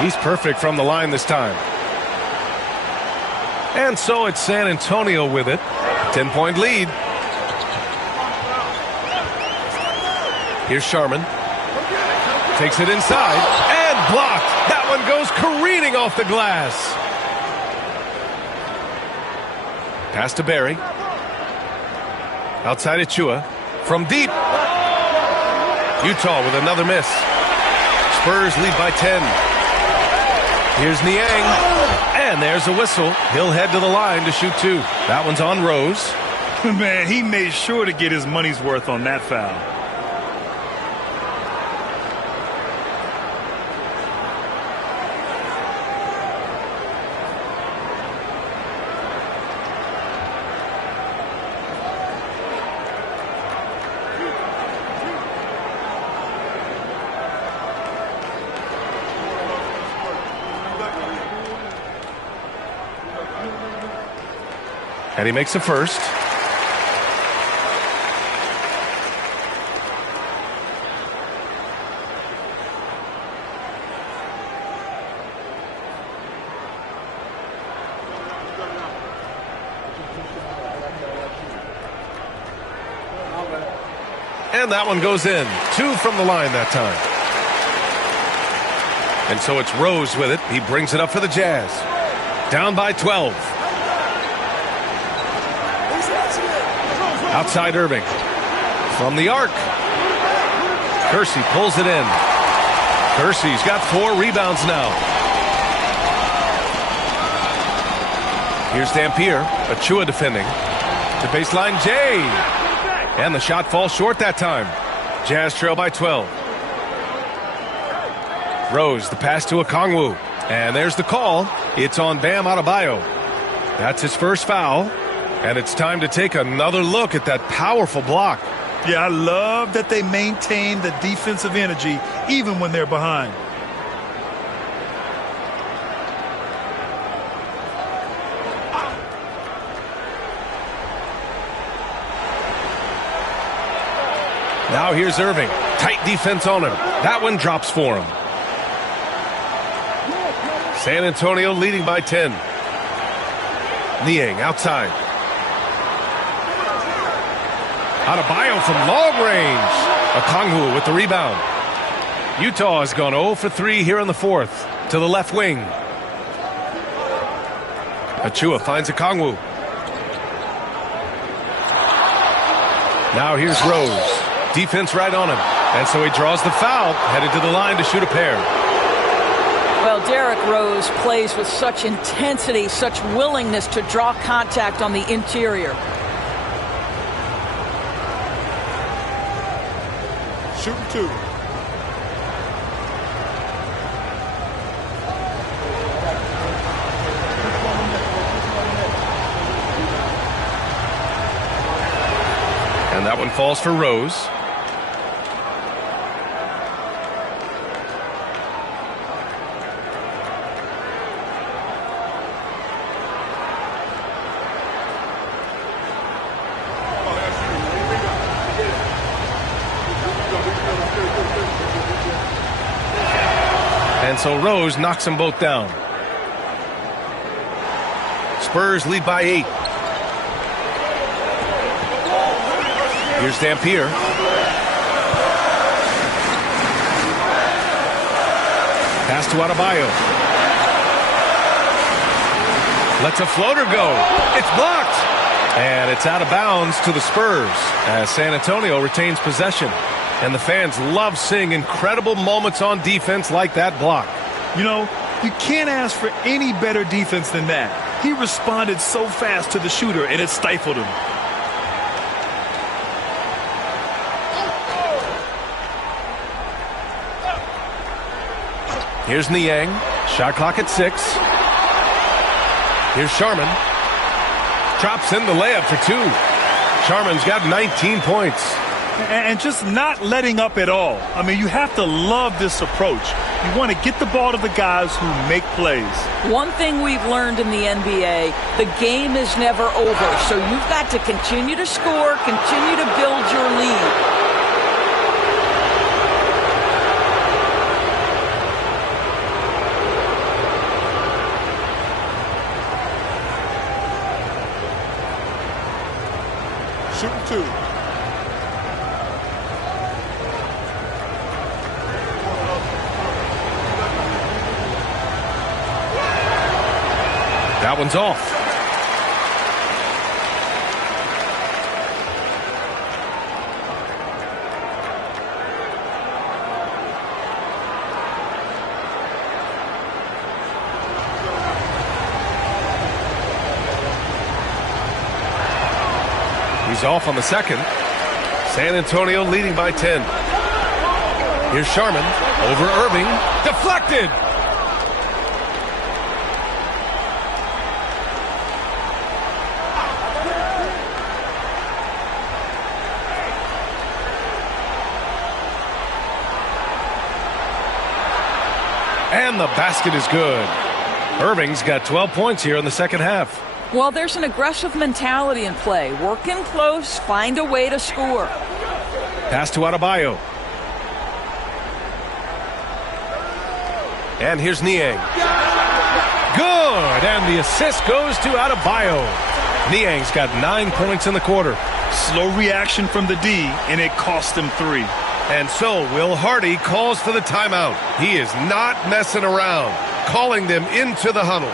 He's perfect from the line this time. And so it's San Antonio with it. 10-point lead. Here's Sharman. Takes it inside and blocked. That one goes careening off the glass. Pass to Barry. Outside Achua. From deep. Utah with another miss. Spurs lead by 10. Here's Niang. And there's a whistle. He'll head to the line to shoot 2. That one's on Rose. Man, he made sure to get his money's worth on that foul. And he makes a first. And that one goes in. 2 from the line that time. And so it's Rose with it. He brings it up for the Jazz. Down by 12. Outside Irving. From the arc. Kersey pulls it in. Kersey's got 4 rebounds now. Here's Dampier. Achua defending. To baseline Jay. And the shot falls short that time. Jazz trail by 12. Rose, the pass to Okongwu. And there's the call. It's on Bam Adebayo. That's his first foul. And it's time to take another look at that powerful block. Yeah, I love that they maintain the defensive energy even when they're behind. Now here's Irving. Tight defense on him. That one drops for him. San Antonio leading by 10. Niang outside. Adebayo from long range. Okongwu with the rebound. Utah has gone 0 for 3 here in the fourth. To the left wing. Achua finds Okongwu. Now here's Rose. Defense right on him. And so he draws the foul, headed to the line to shoot a pair. Well, Derrick Rose plays with such intensity, such willingness to draw contact on the interior. Shooting 2. And that one falls for Rose. And so Rose knocks them both down. Spurs lead by 8. Here's Dampier. Pass to Adebayo. Lets a floater go. It's blocked. And it's out of bounds to the Spurs as San Antonio retains possession. And the fans love seeing incredible moments on defense like that block. You know, you can't ask for any better defense than that. He responded so fast to the shooter, and it stifled him. Here's Niang. Shot clock at 6. Here's Sharman. Drops in the layup for 2. Sharman's got 19 points. And just not letting up at all. I mean, you have to love this approach. You want to get the ball to the guys who make plays. One thing we've learned in the NBA, the game is never over. So you've got to continue to score, continue to build your lead. Shooting 2. That one's off. He's off on the second. San Antonio leading by 10. Here's Sharman over Irving. Deflected! And the basket is good. Irving's got 12 points here in the second half. Well, there's an aggressive mentality in play. Work in close, find a way to score. Pass to Adebayo. And here's Niang. Good! And the assist goes to Adebayo. Niang's got 9 points in the quarter. Slow reaction from the D, and it cost him 3. And so Will Hardy calls for the timeout. He is not messing around, calling them into the huddle.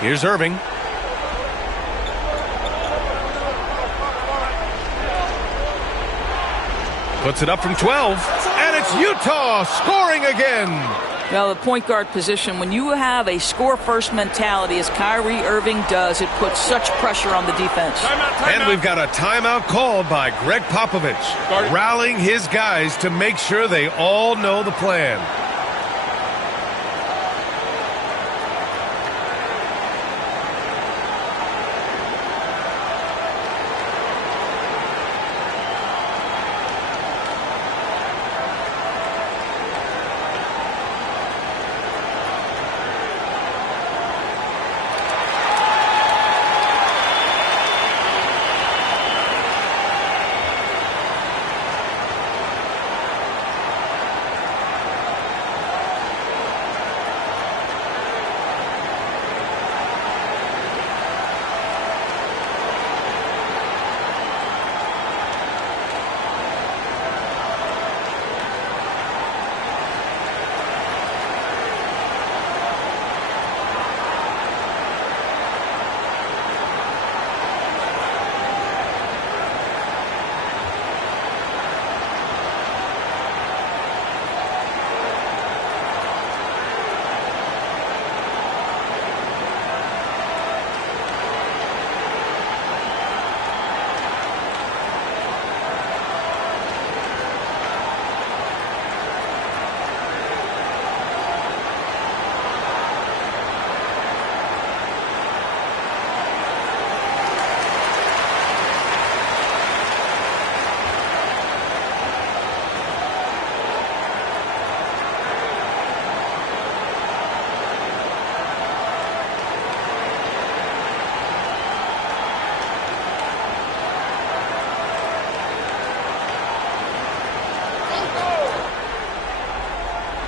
Here's Irving. Puts it up from 12. And it's Utah scoring again. Well, the point guard position, when you have a score-first mentality, as Kyrie Irving does, it puts such pressure on the defense. And we've got a timeout called by Greg Popovich, rallying his guys to make sure they all know the plan.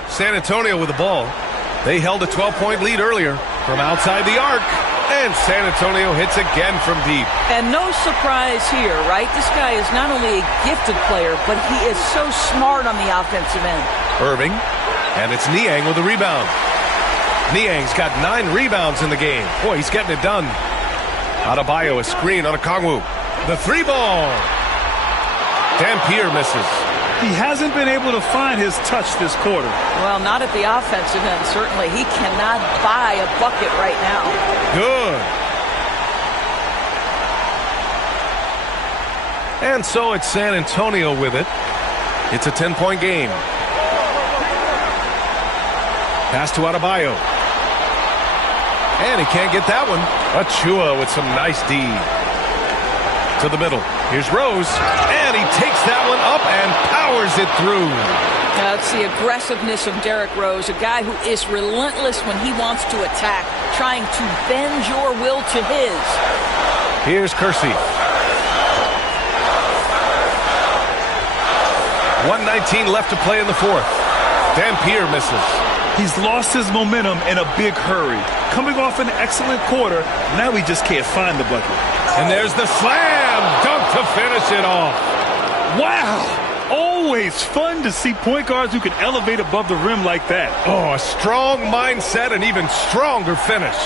San Antonio with the ball. They held a 12-point lead earlier. from outside the arc. And San Antonio hits again from deep. And no surprise here, right? This guy is not only a gifted player, but he is so smart on the offensive end. Irving, and it's Niang with the rebound. Niang's got 9 rebounds in the game. Boy, he's getting it done. Adebayo, a screen on Okongwu. The 3 ball. Dampier misses. He hasn't been able to find his touch this quarter. Well, not at the offensive end, certainly. He cannot buy a bucket right now. Good. And so it's San Antonio with it. It's a 10-point game. Pass to Adebayo. And he can't get that one. Achua with some nice D. To the middle. Here's Rose. And he takes that one up and powers it through. That's the aggressiveness of Derrick Rose, a guy who is relentless when he wants to attack, trying to bend your will to his. Here's Kersey. 1:19 left to play in the fourth. Dampier misses. He's lost his momentum in a big hurry. Coming off an excellent quarter, now he just can't find the bucket. And there's the slam dunk to finish it off. Wow! Always fun to see point guards who can elevate above the rim like that. Oh, a strong mindset and even stronger finish.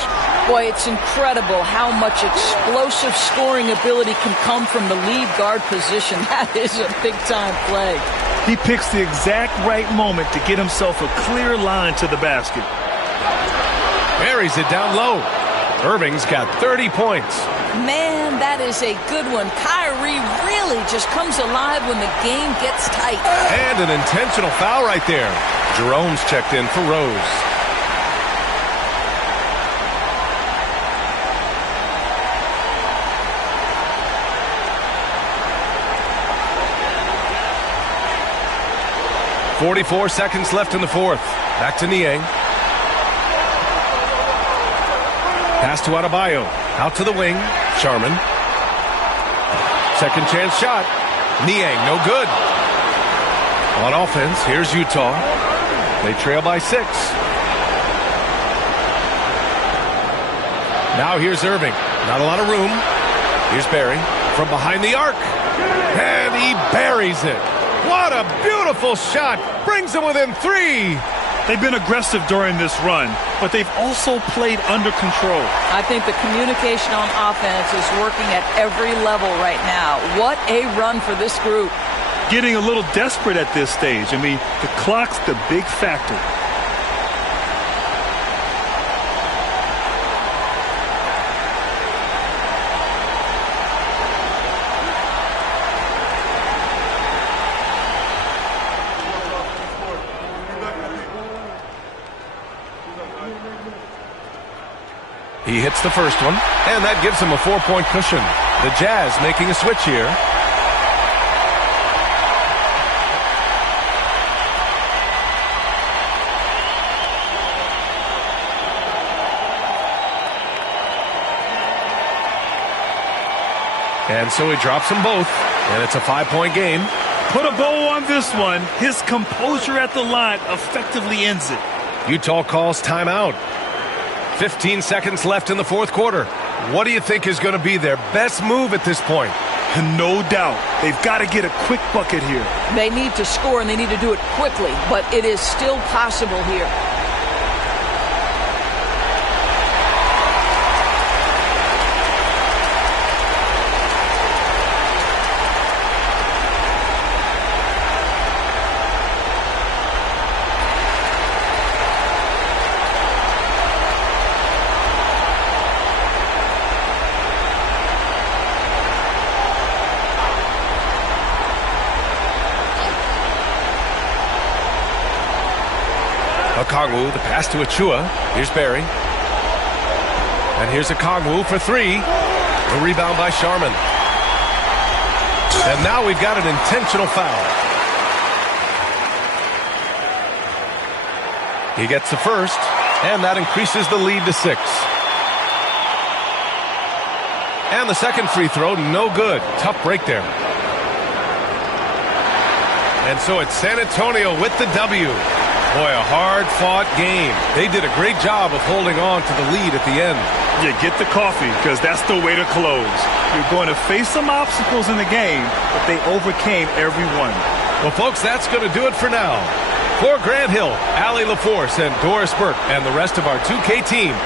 Boy, it's incredible how much explosive scoring ability can come from the lead guard position. That is a big-time play. He picks the exact right moment to get himself a clear line to the basket. Buries it down low. Irving's got 30 points. Man, that is a good one. Kyrie really just comes alive when the game gets tight. And an intentional foul right there. Jerome's checked in for Rose. .44 seconds left in the fourth. Back to Niang. Pass to Adebayo. Out to the wing. Sharman. Second chance shot. Niang, no good. On offense, here's Utah. They trail by 6. Now here's Irving. Not a lot of room. Here's Barry from behind the arc. And he buries it. What a beautiful shot. Brings them within 3. They've been aggressive during this run, but they've also played under control. I think the communication on offense is working at every level right now. What a run for this group. Getting a little desperate at this stage. I mean, the clock's the big factor. He hits the first one, and that gives him a 4-point cushion. The Jazz making a switch here. And so he drops them both, and it's a 5-point game. Put a bow on this one. His composure at the line effectively ends it. Utah calls timeout. 15 seconds left in the fourth quarter. What do you think is going to be their best move at this point? No doubt. They've got to get a quick bucket here. They need to score, and they need to do it quickly, but it is still possible here. Okongwu, the pass to Achua. Here's Barry. And here's Okongwu for 3. The rebound by Sharman. And now we've got an intentional foul. He gets the first, and that increases the lead to 6. And the second free throw, no good. Tough break there. And so it's San Antonio with the W. Boy, a hard-fought game. They did a great job of holding on to the lead at the end. Yeah, get the coffee, because that's the way to close. You're going to face some obstacles in the game, but they overcame every one. Well, folks, that's going to do it for now. For Grant Hill, Allie LaForce, and Doris Burke, and the rest of our 2K team,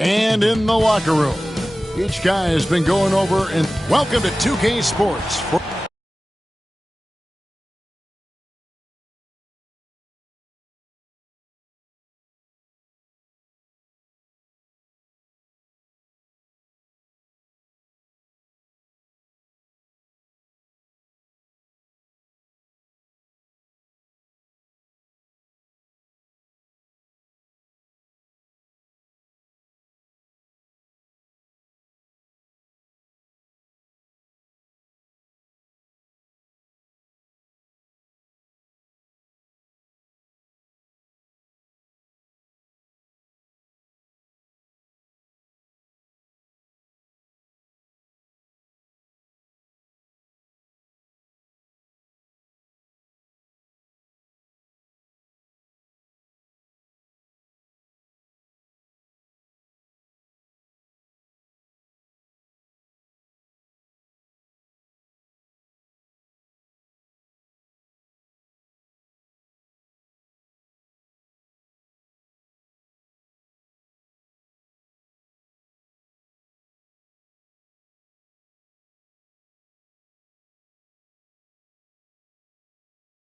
And in the locker room, each guy has been going over and welcome to 2K Sports.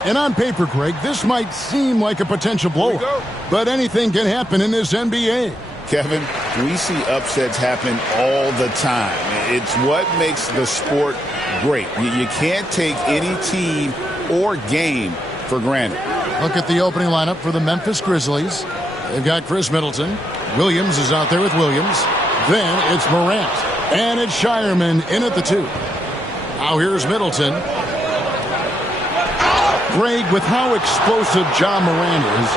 And on paper, Greg, this might seem like a potential blowout, but anything can happen in this NBA. Kevin, we see upsets happen all the time. It's what makes the sport great. You can't take any team or game for granted. Look at the opening lineup for the Memphis Grizzlies. They've got Chris Middleton. Williams is out there with Williams. Then it's Morant. And it's Shireman in at the 2. Now here's Middleton. Greg, with how explosive Ja Morant is,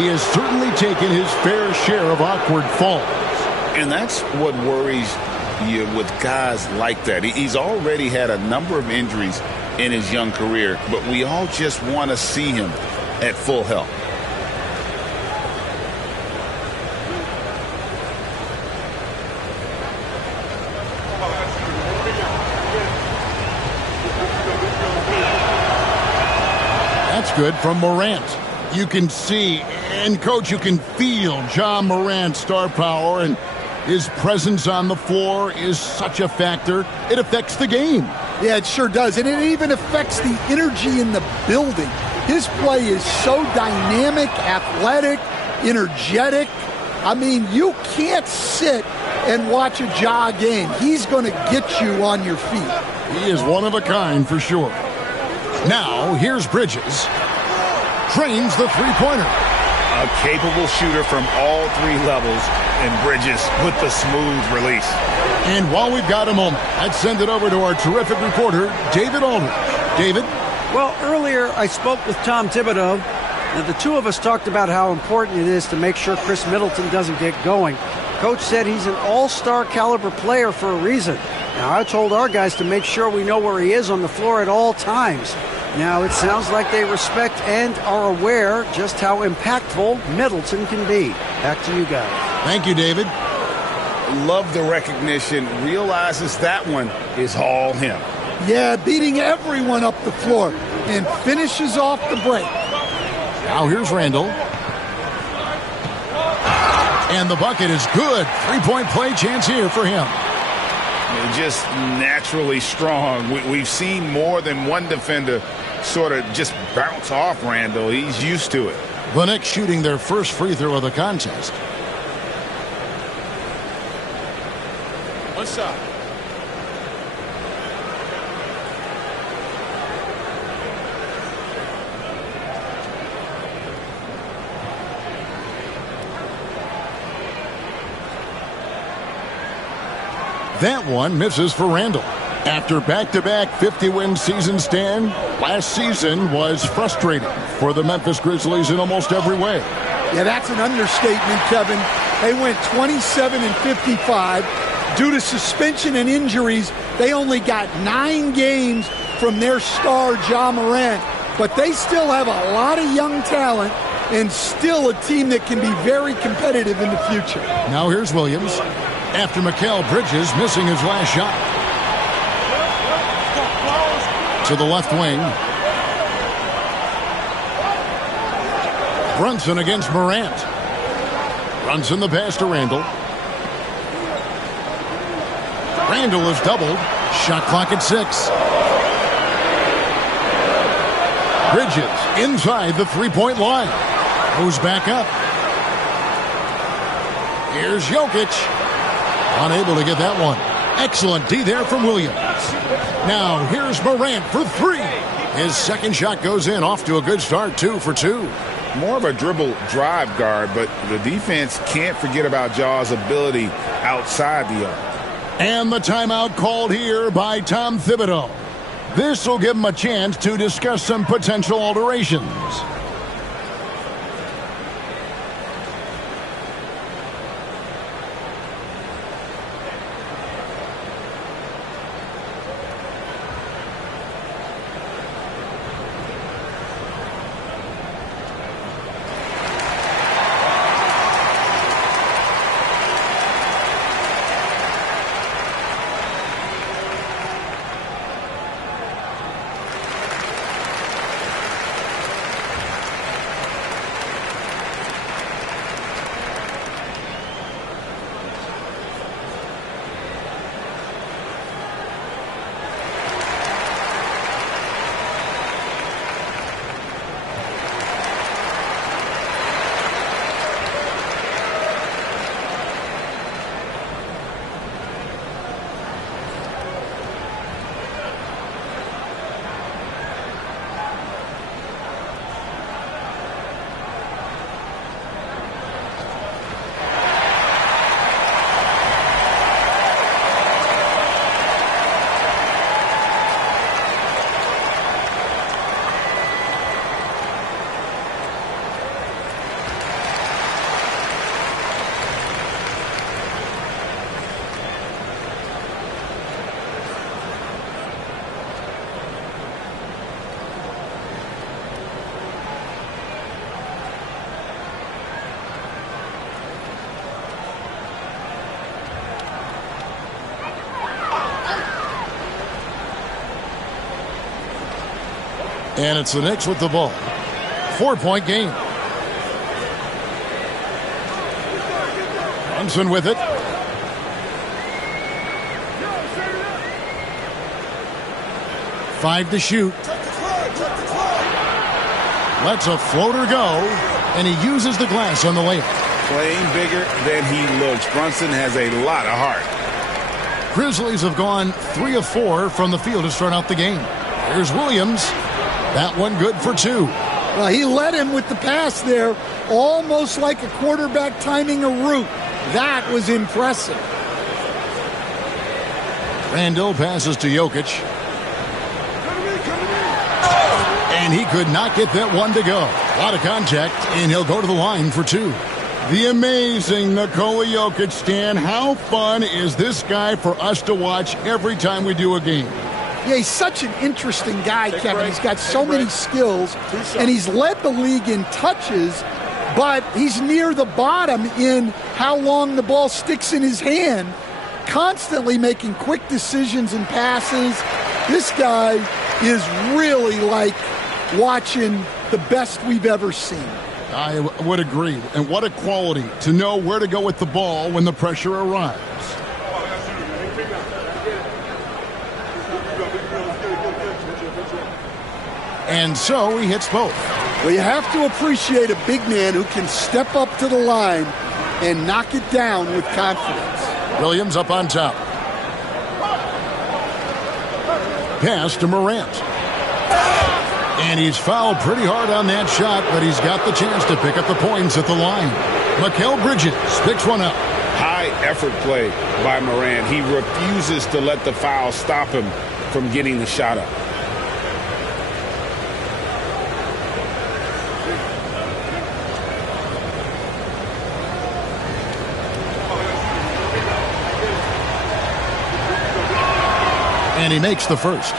he has certainly taken his fair share of awkward falls. And that's what worries you with guys like that. He's already had a number of injuries in his young career, but we all just want to see him at full health. Good from Morant. You can see, and Coach, you can feel Ja Morant's star power, and his presence on the floor is such a factor. It affects the game. Yeah, it sure does, and it even affects the energy in the building. His play is so dynamic, athletic, energetic. I mean, you can't sit and watch a Ja game. He's going to get you on your feet. He is one of a kind for sure. Now, here's Bridges. Trains the three-pointer. A capable shooter from all 3 levels, and Bridges with the smooth release. And while we've got a moment, let's send it over to our terrific reporter, David Aldridge. David? Well, earlier I spoke with Tom Thibodeau, and the two of us talked about how important it is to make sure Chris Middleton doesn't get going. Coach said he's an all-star caliber player for a reason. Now, I told our guys to make sure we know where he is on the floor at all times. Now, it sounds like they respect and are aware just how impactful Middleton can be. Back to you guys. Thank you, David. Love the recognition. Realizes that one is all him. Yeah, beating everyone up the floor and finishes off the break. Now here's Randall. And the bucket is good. 3-point play chance here for him. Just naturally strong. We've seen more than one defender sort of just bounce off Randall. He's used to it. The Knicks shooting their first free throw of the contest. One shot. That one misses for Randall. After back-to-back 50-win seasons, Stan, last season was frustrating for the Memphis Grizzlies in almost every way. Yeah, that's an understatement, Kevin. They went 27-55. Due to suspension and injuries, they only got 9 games from their star, Ja Morant. But they still have a lot of young talent and still a team that can be very competitive in the future. Now here's Williams. After Mikal Bridges missing his last shot. To the left wing. Brunson against Morant. Brunson the pass to Randall. Randall is doubled. Shot clock at 6. Bridges inside the three-point line. Goes back up. Here's Jokic. Unable to get that one. Excellent D there from Williams. Now here's Morant for 3. His second shot goes in. Off to a good start. 2 for 2. More of a dribble drive guard, but the defense can't forget about Jaw's ability outside the arc. And the timeout called here by Tom Thibodeau. This will give him a chance to discuss some potential alterations. And it's the Knicks with the ball. 4-point game. Brunson with it. Five to shoot. Lets a floater go, and he uses the glass on the layup. Playing bigger than he looks. Brunson has a lot of heart. Grizzlies have gone 3 of 4 from the field to start out the game. Here's Williams. That one good for 2. Well, he led him with the pass there, almost like a quarterback timing a route. That was impressive. Randall passes to Jokic. And he could not get that one to go. A lot of contact, and he'll go to the line for 2. The amazing Nikola Jokic, Stan. How fun is this guy for us to watch every time we do a game? Yeah, he's such an interesting guy, Kevin. He's got so many skills, and he's led the league in touches, but he's near the bottom in how long the ball sticks in his hand, constantly making quick decisions and passes. This guy is really like watching the best we've ever seen. I would agree. And what a quality to know where to go with the ball when the pressure arrives. And so he hits both. Well, you have to appreciate a big man who can step up to the line and knock it down with confidence. Williams up on top. Pass to Morant. And he's fouled pretty hard on that shot, but he's got the chance to pick up the points at the line. Mikal Bridges picks one up. High effort play by Morant. He refuses to let the foul stop him from getting the shot up. And he makes the first.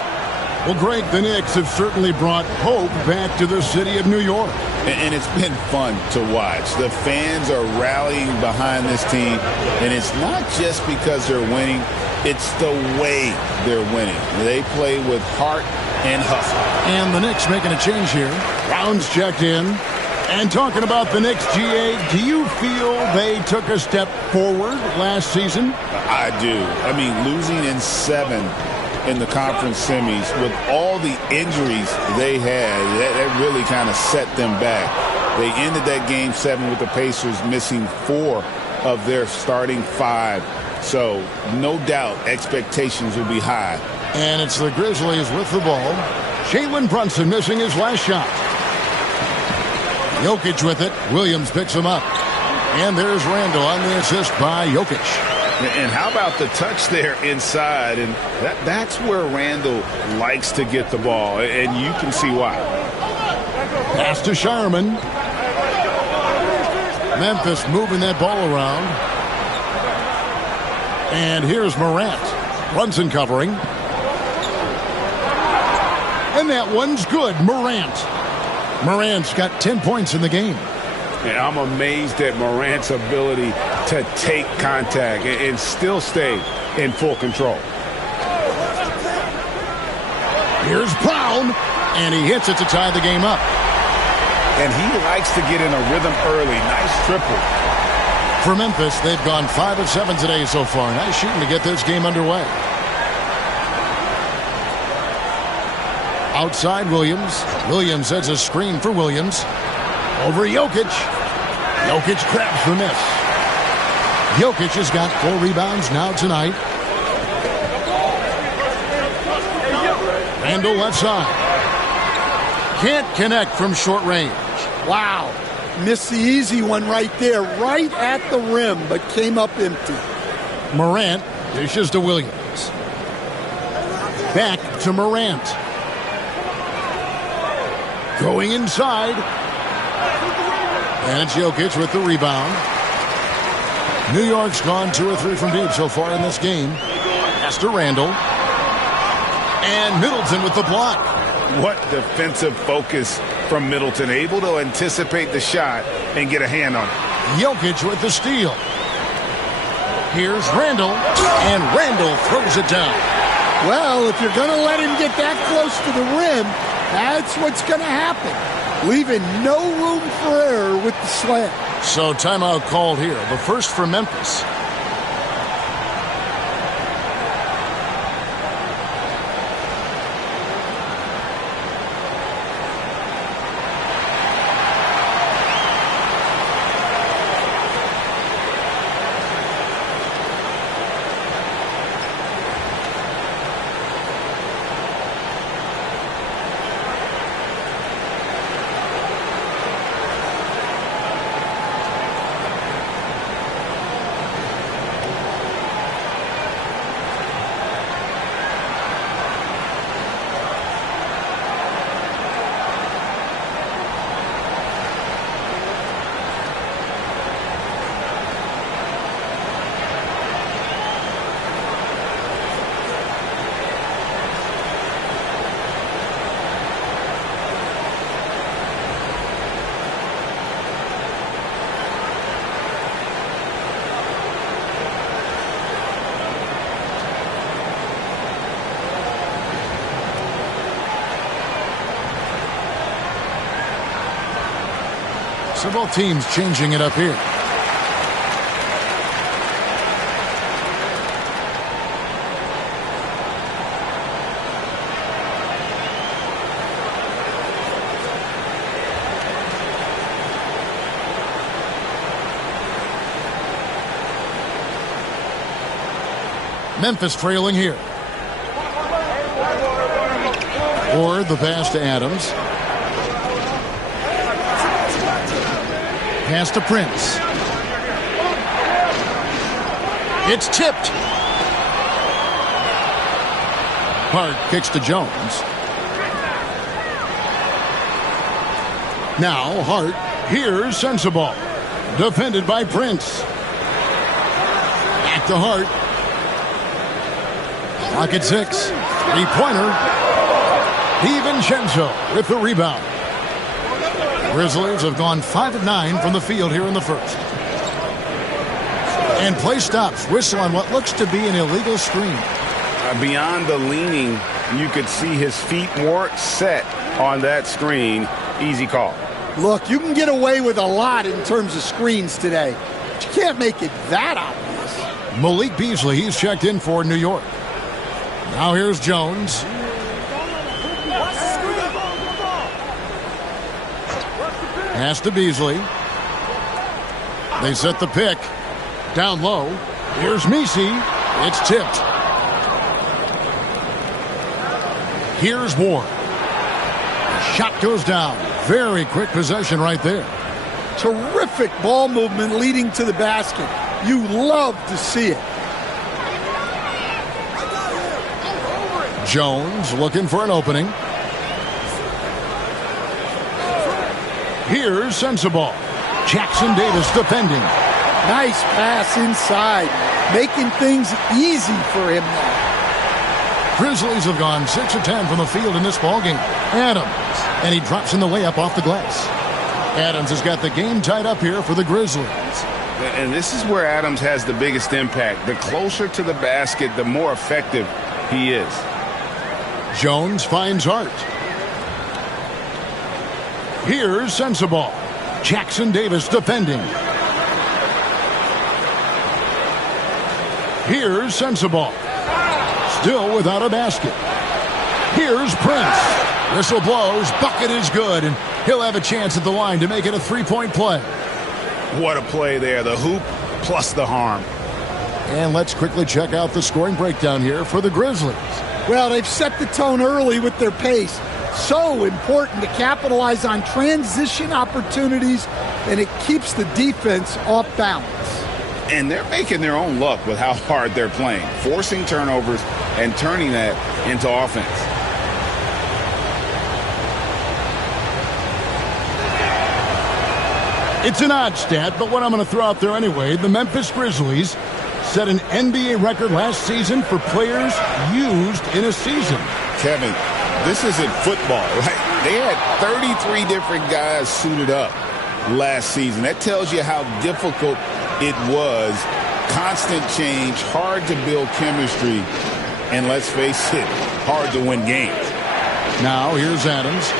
Well, Greg, the Knicks have certainly brought hope back to the city of New York. And it's been fun to watch. The fans are rallying behind this team, and it's not just because they're winning. It's the way they're winning. They play with heart and hustle. And the Knicks making a change here. Brown's checked in. And talking about the Knicks, GA, do you feel they took a step forward last season? I do. I mean, losing in 7 in the conference semis with all the injuries they had, that really kind of set them back. They ended that game 7 with the Pacers missing 4 of their starting 5. So, no doubt, expectations will be high. And it's the Grizzlies with the ball. Jalen Brunson missing his last shot. Jokic with it. Williams picks him up. And there's Randall on the assist by Jokic. And how about the touch there inside? And that's where Randall likes to get the ball. And you can see why. Pass to Sharman. Memphis moving that ball around. And here's Morant. Brunson covering. And that one's good. Morant's got 10 points in the game. And I'm amazed at Morant's ability to take contact and still stay in full control. Here's Brown, and he hits it to tie the game up. And he likes to get in a rhythm early. Nice triple. For Memphis, they've gone 5 of 7 today so far. Nice shooting to get this game underway. Outside Williams. Williams sets a screen for Williams. Over Jokic. Jokic grabs the miss. Jokic has got 4 rebounds now tonight. Randall left side. Can't connect from short range. Wow. Missed the easy one right there, right at the rim, but came up empty. Morant dishes to Williams. Back to Morant. Going inside. And it's Jokic with the rebound. New York's gone 2 or 3 from deep so far in this game. Pass to Randall. And Middleton with the block. What defensive focus from Middleton. Able to anticipate the shot and get a hand on it. Jokic with the steal. Here's Randall. And Randall throws it down. Well, if you're going to let him get that close to the rim, that's what's going to happen. Leaving no room for error with the slam. So timeout called here. The first for Memphis. So both teams changing it up here. Memphis trailing here. Or the pass to Adams. Pass to Prince. It's tipped. Hart kicks to Jones. Now Hart. Here's Sensabaugh. Defended by Prince. Back to Hart. Clock at 6. Three-pointer. DiVincenzo with the rebound. Grizzlies have gone 5 of 9 from the field here in the first. And play stops. Whistle on what looks to be an illegal screen. Beyond the leaning, you could see his feet more set on that screen. Easy call. Look, you can get away with a lot in terms of screens today, but you can't make it that obvious. Malik Beasley, he's checked in for New York. Now here's Jones. Pass to Beasley. They set the pick. Down low. Here's Messi. It's tipped. Here's Ward. Shot goes down. Very quick possession right there. Terrific ball movement leading to the basket. You love to see it. Jones looking for an opening. Here's Sensabaugh. Jackson Davis defending. Nice pass inside, making things easy for him now. Grizzlies have gone 6 of 10 from the field in this ballgame. Adams, and he drops in the layup off the glass. Adams has got the game tied up here for the Grizzlies. And this is where Adams has the biggest impact. The closer to the basket, the more effective he is. Jones finds Hart. Here's Sensabaugh. Jackson Davis defending. Here's Sensabaugh. Still without a basket. Here's Prince. Whistle blows. Bucket is good, and he'll have a chance at the line to make it a three-point play. What a play there. The hoop plus the harm. And let's quickly check out the scoring breakdown here for the Grizzlies. Well, they've set the tone early with their pace. So important to capitalize on transition opportunities, and it keeps the defense off balance. And they're making their own luck with how hard they're playing, forcing turnovers and turning that into offense. It's an odd stat, but what I'm going to throw out there anyway, the Memphis Grizzlies set an NBA record last season for players used in a season. Kevin, this isn't football, right? They had 33 different guys suited up last season. That tells you how difficult it was. Constant change, hard to build chemistry, and let's face it, hard to win games. Now here's Adams.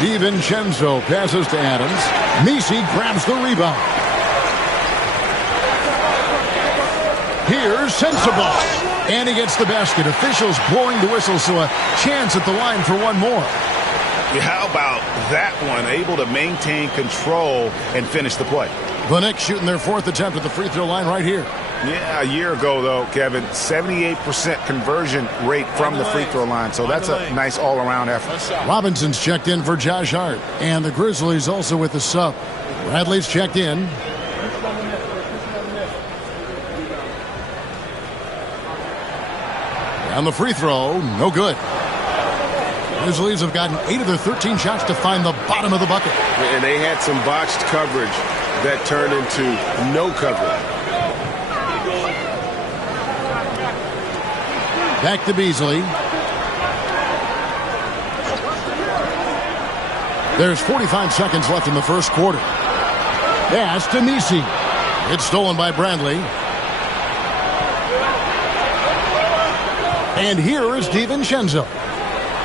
DiVincenzo passes to Adams. Messi grabs the rebound. Here's Sensabaugh. And he gets the basket. Officials blowing the whistle, so a chance at the line for one more. How about that one? Able to maintain control and finish the play. The Knicks shooting their fourth attempt at the free throw line right here. Yeah, a year ago, though, Kevin, 78% conversion rate from the free throw line. So that's a nice all-around effort. Robinson's checked in for Josh Hart. And the Grizzlies also with the sub. Bradley's checked in. On the free throw, no good. Grizzlies have gotten 8 of their 13 shots to find the bottom of the bucket. And they had some botched coverage that turned into no coverage. Back to Beasley. There's 45 seconds left in the first quarter. Pass to Messi. It's stolen by Bradley. And here is DiVincenzo.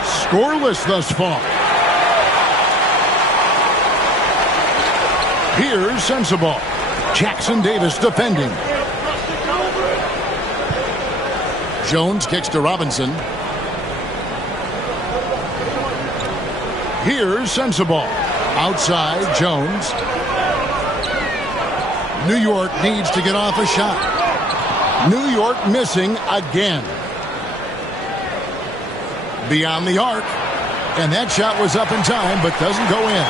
Scoreless thus far. Here's Sensabaugh. Jackson Davis defending. Jones kicks to Robinson. Here's Sensabaugh. Outside, Jones. New York needs to get off a shot. New York missing again. Beyond the arc. And that shot was up in time, but doesn't go in.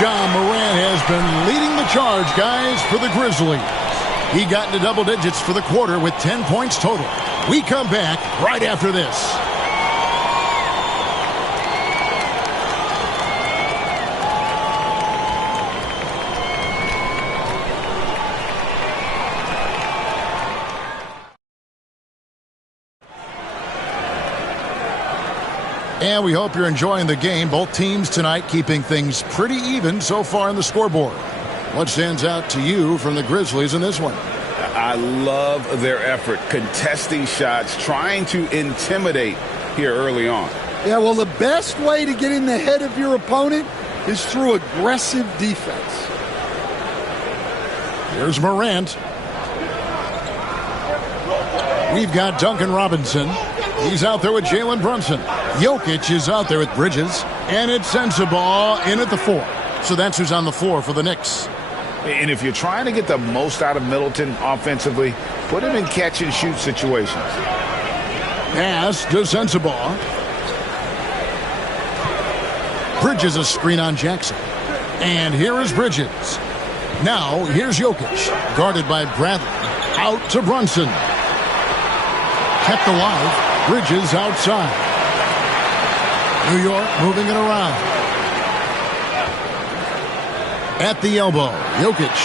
John Moran has been leading the charge, guys, for the Grizzlies. He got into double digits for the quarter with 10 points total. We come back right after this. And we hope you're enjoying the game. Both teams tonight keeping things pretty even so far in the scoreboard. What stands out to you from the Grizzlies in this one? I love their effort, contesting shots, trying to intimidate here early on. Yeah, well, the best way to get in the head of your opponent is through aggressive defense. Here's Morant. We've got Duncan Robinson. He's out there with Jalen Brunson. Jokic is out there with Bridges. And it's Sensabaugh in at the 4. So that's who's on the floor for the Knicks. And if you're trying to get the most out of Middleton offensively, put him in catch-and-shoot situations. Pass to Sensabaugh. Bridges a screen on Jackson. And here is Bridges. Now, here's Jokic. Guarded by Bradley. Out to Brunson. Kept alive. Bridges outside. New York moving it around. At the elbow, Jokic.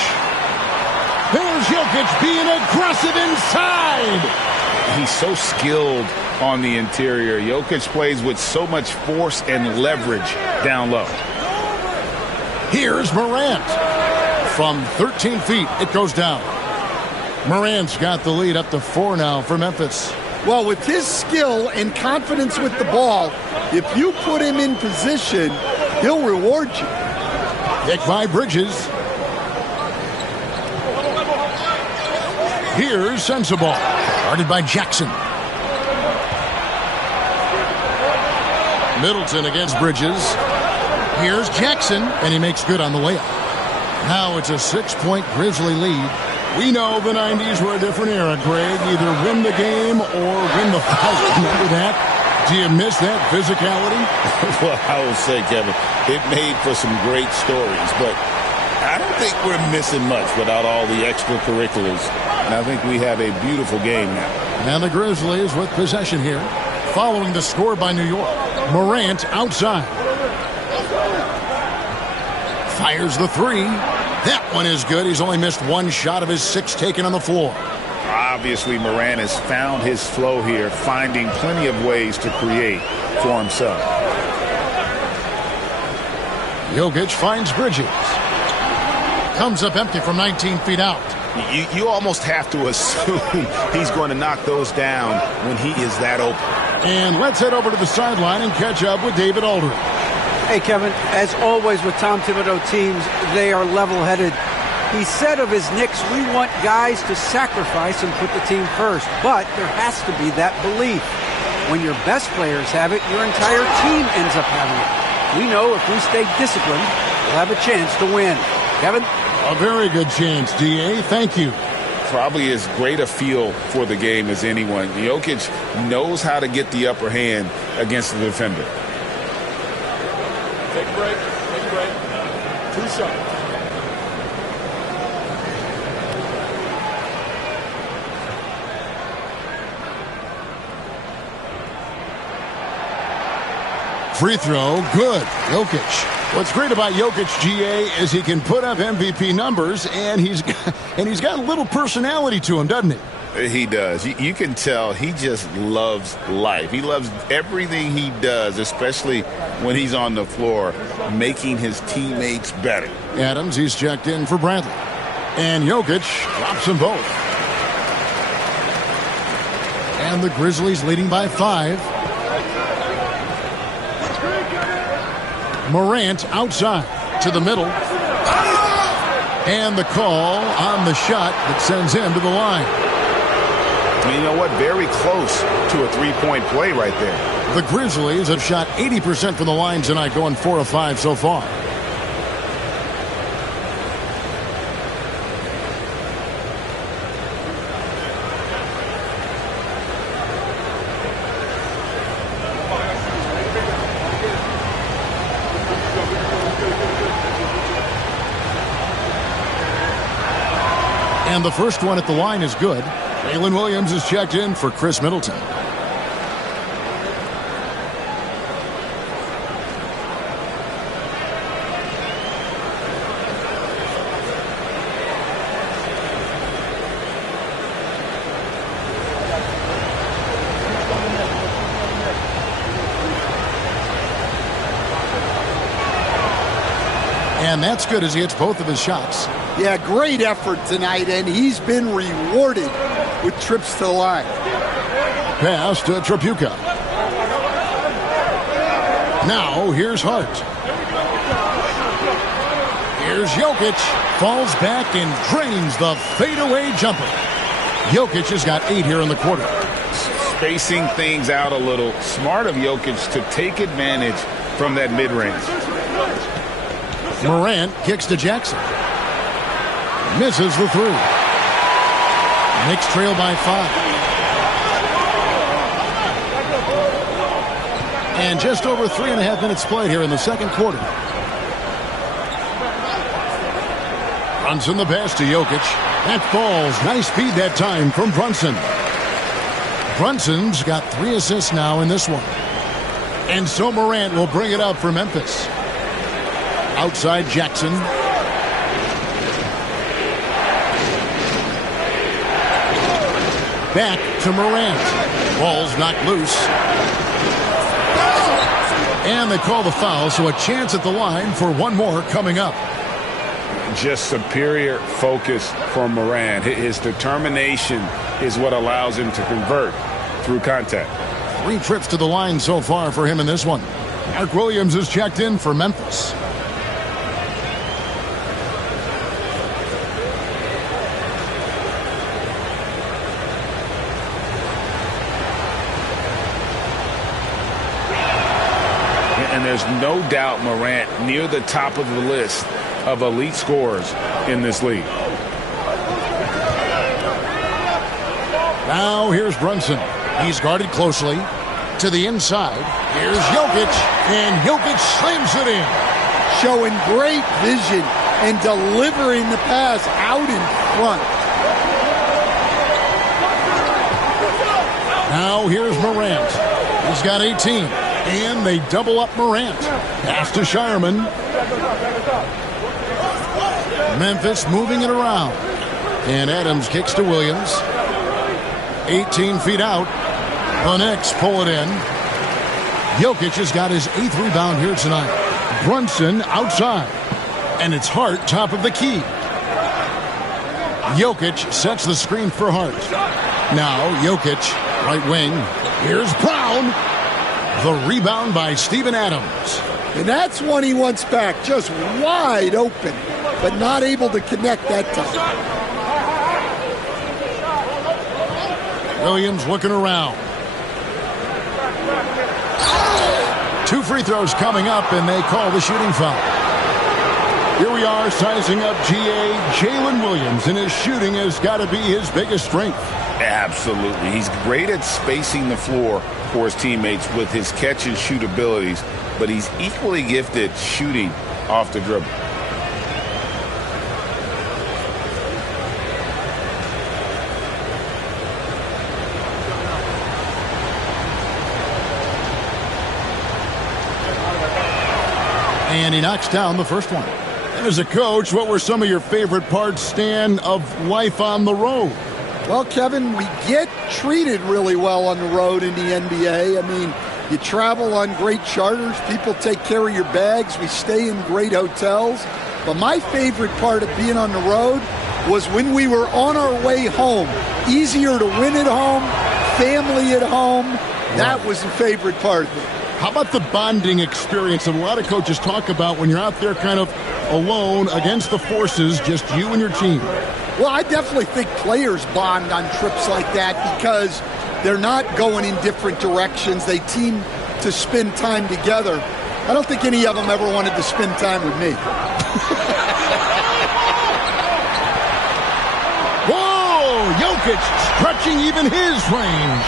There's Jokic being aggressive inside. He's so skilled on the interior. Jokic plays with so much force and leverage down low. Here's Morant. From 13 feet, it goes down. Morant's got the lead up to 4 now for Memphis. Well, with his skill and confidence with the ball, if you put him in position, he'll reward you. Pick by Bridges. Here's Sensabaugh. Guarded by Jackson. Middleton against Bridges. Here's Jackson, and he makes good on the layup. Now it's a 6-point Grizzly lead. We know the 90s were a different era, Greg. Either win the game or win the fight. Remember that? Do you miss that physicality? Well, I will say, Kevin, it made for some great stories, but I don't think we're missing much without all the extracurriculars. And I think we have a beautiful game now. And the Grizzlies with possession here. Following the score by New York. Morant outside. Fires the 3. That one is good. He's only missed 1 shot of his 6 taken on the floor. Obviously, Morant has found his flow here, finding plenty of ways to create for himself. Jokic finds Bridges. Comes up empty from 19 feet out. You almost have to assume he's going to knock those down when he is that open. And let's head over to the sideline and catch up with David Aldridge. Hey, Kevin, as always with Tom Thibodeau teams, they are level-headed. He said of his Knicks, we want guys to sacrifice and put the team first. But there has to be that belief. When your best players have it, your entire team ends up having it. We know if we stay disciplined, we'll have a chance to win. Kevin? A very good chance, D.A. Thank you. Probably as great a feel for the game as anyone. Jokic knows how to get the upper hand against the defender. Take a break. Take a break. 2 shots. Free throw, good. Jokic. What's great about Jokic, GA, is he can put up MVP numbers, and he's got a little personality to him, doesn't he? He does. You can tell he just loves life. He loves everything he does, especially when he's on the floor, making his teammates better. Adams, he's checked in for Bradley. And Jokic drops them both. And the Grizzlies leading by 5. Morant outside to the middle. And the call on the shot that sends him to the line. You know what? Very close to a three-point play right there. The Grizzlies have shot 80% from the line tonight, going 4 of 5 so far. And the first one at the line is good. Jalen Williams is checked in for Chris Middleton. And that's good as he hits both of his shots. Yeah, great effort tonight, and he's been rewarded with trips to the line. Pass to Tripucka. Now here's Hart. Here's Jokic. Falls back and drains the fadeaway jumper. Jokic has got 8 here in the quarter. Spacing things out a little. Smart of Jokic to take advantage from that mid-range. Morant kicks to Jackson. Misses the 3. Knicks trail by 5. And just over 3.5 minutes played here in the second quarter. Brunson the pass to Jokic. That falls. Nice feed that time from Brunson. Brunson's got 3 assists now in this one. And so Morant will bring it up for Memphis. Outside Jackson. Back to Morant. Ball's knocked loose. And they call the foul, so a chance at the line for one more coming up. Just superior focus for Morant. His determination is what allows him to convert through contact. 3 trips to the line so far for him in this one. Mark Williams is checked in for Memphis. And there's no doubt Morant near the top of the list of elite scorers in this league. Now here's Brunson. He's guarded closely. To the inside. Here's Jokic. And Jokic slams it in. Showing great vision and delivering the pass out in front. Now here's Morant. He's got 18. And they double up Morant. Pass to Shireman. Memphis moving it around. And Adams kicks to Williams. 18 feet out. The Knicks pull it in. Jokic has got his 8th rebound here tonight. Brunson outside. And it's Hart top of the key. Jokic sets the screen for Hart. Now Jokic, right wing. Here's Brown. The rebound by Steven Adams. And that's one he wants back. Just wide open, but not able to connect that time. Williams looking around. 2 free throws coming up, and they call the shooting foul. Here we are sizing up GA. Jalen Williams, and his shooting has got to be his biggest strength. Absolutely. He's great at spacing the floor for his teammates with his catch and shoot abilities, but he's equally gifted shooting off the dribble. And he knocks down the first one. And as a coach, what were some of your favorite parts, Stan, of life on the road? Well, Kevin, we get treated really well on the road in the NBA. I mean, you travel on great charters. People take care of your bags. We stay in great hotels. But my favorite part of being on the road was when we were on our way home. Easier to win at home, family at home. That was the favorite part of it. How about the bonding experience that a lot of coaches talk about when you're out there kind of alone against the forces, just you and your team? Well, I definitely think players bond on trips like that because they're not going in different directions. They team to spend time together. I don't think any of them ever wanted to spend time with me. Whoa! Jokic stretching even his range.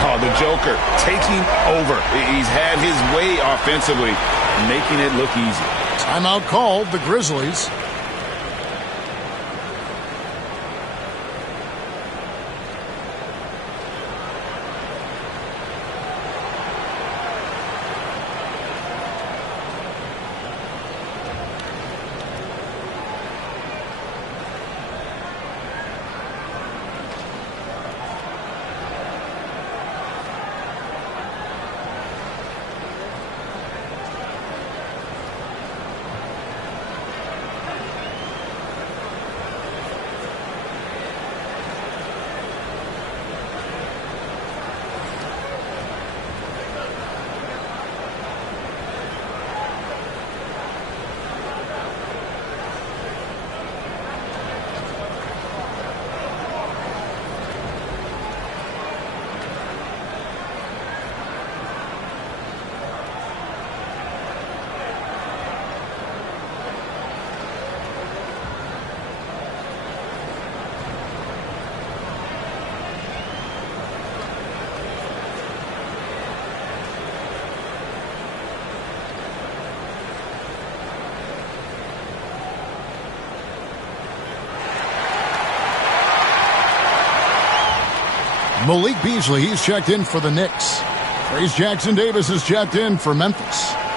Oh, the Joker taking over. He's had his way offensively, making it look easy. Timeout called, the Grizzlies. Malik Beasley, he's checked in for the Knicks. Trace Jackson Davis is checked in for Memphis.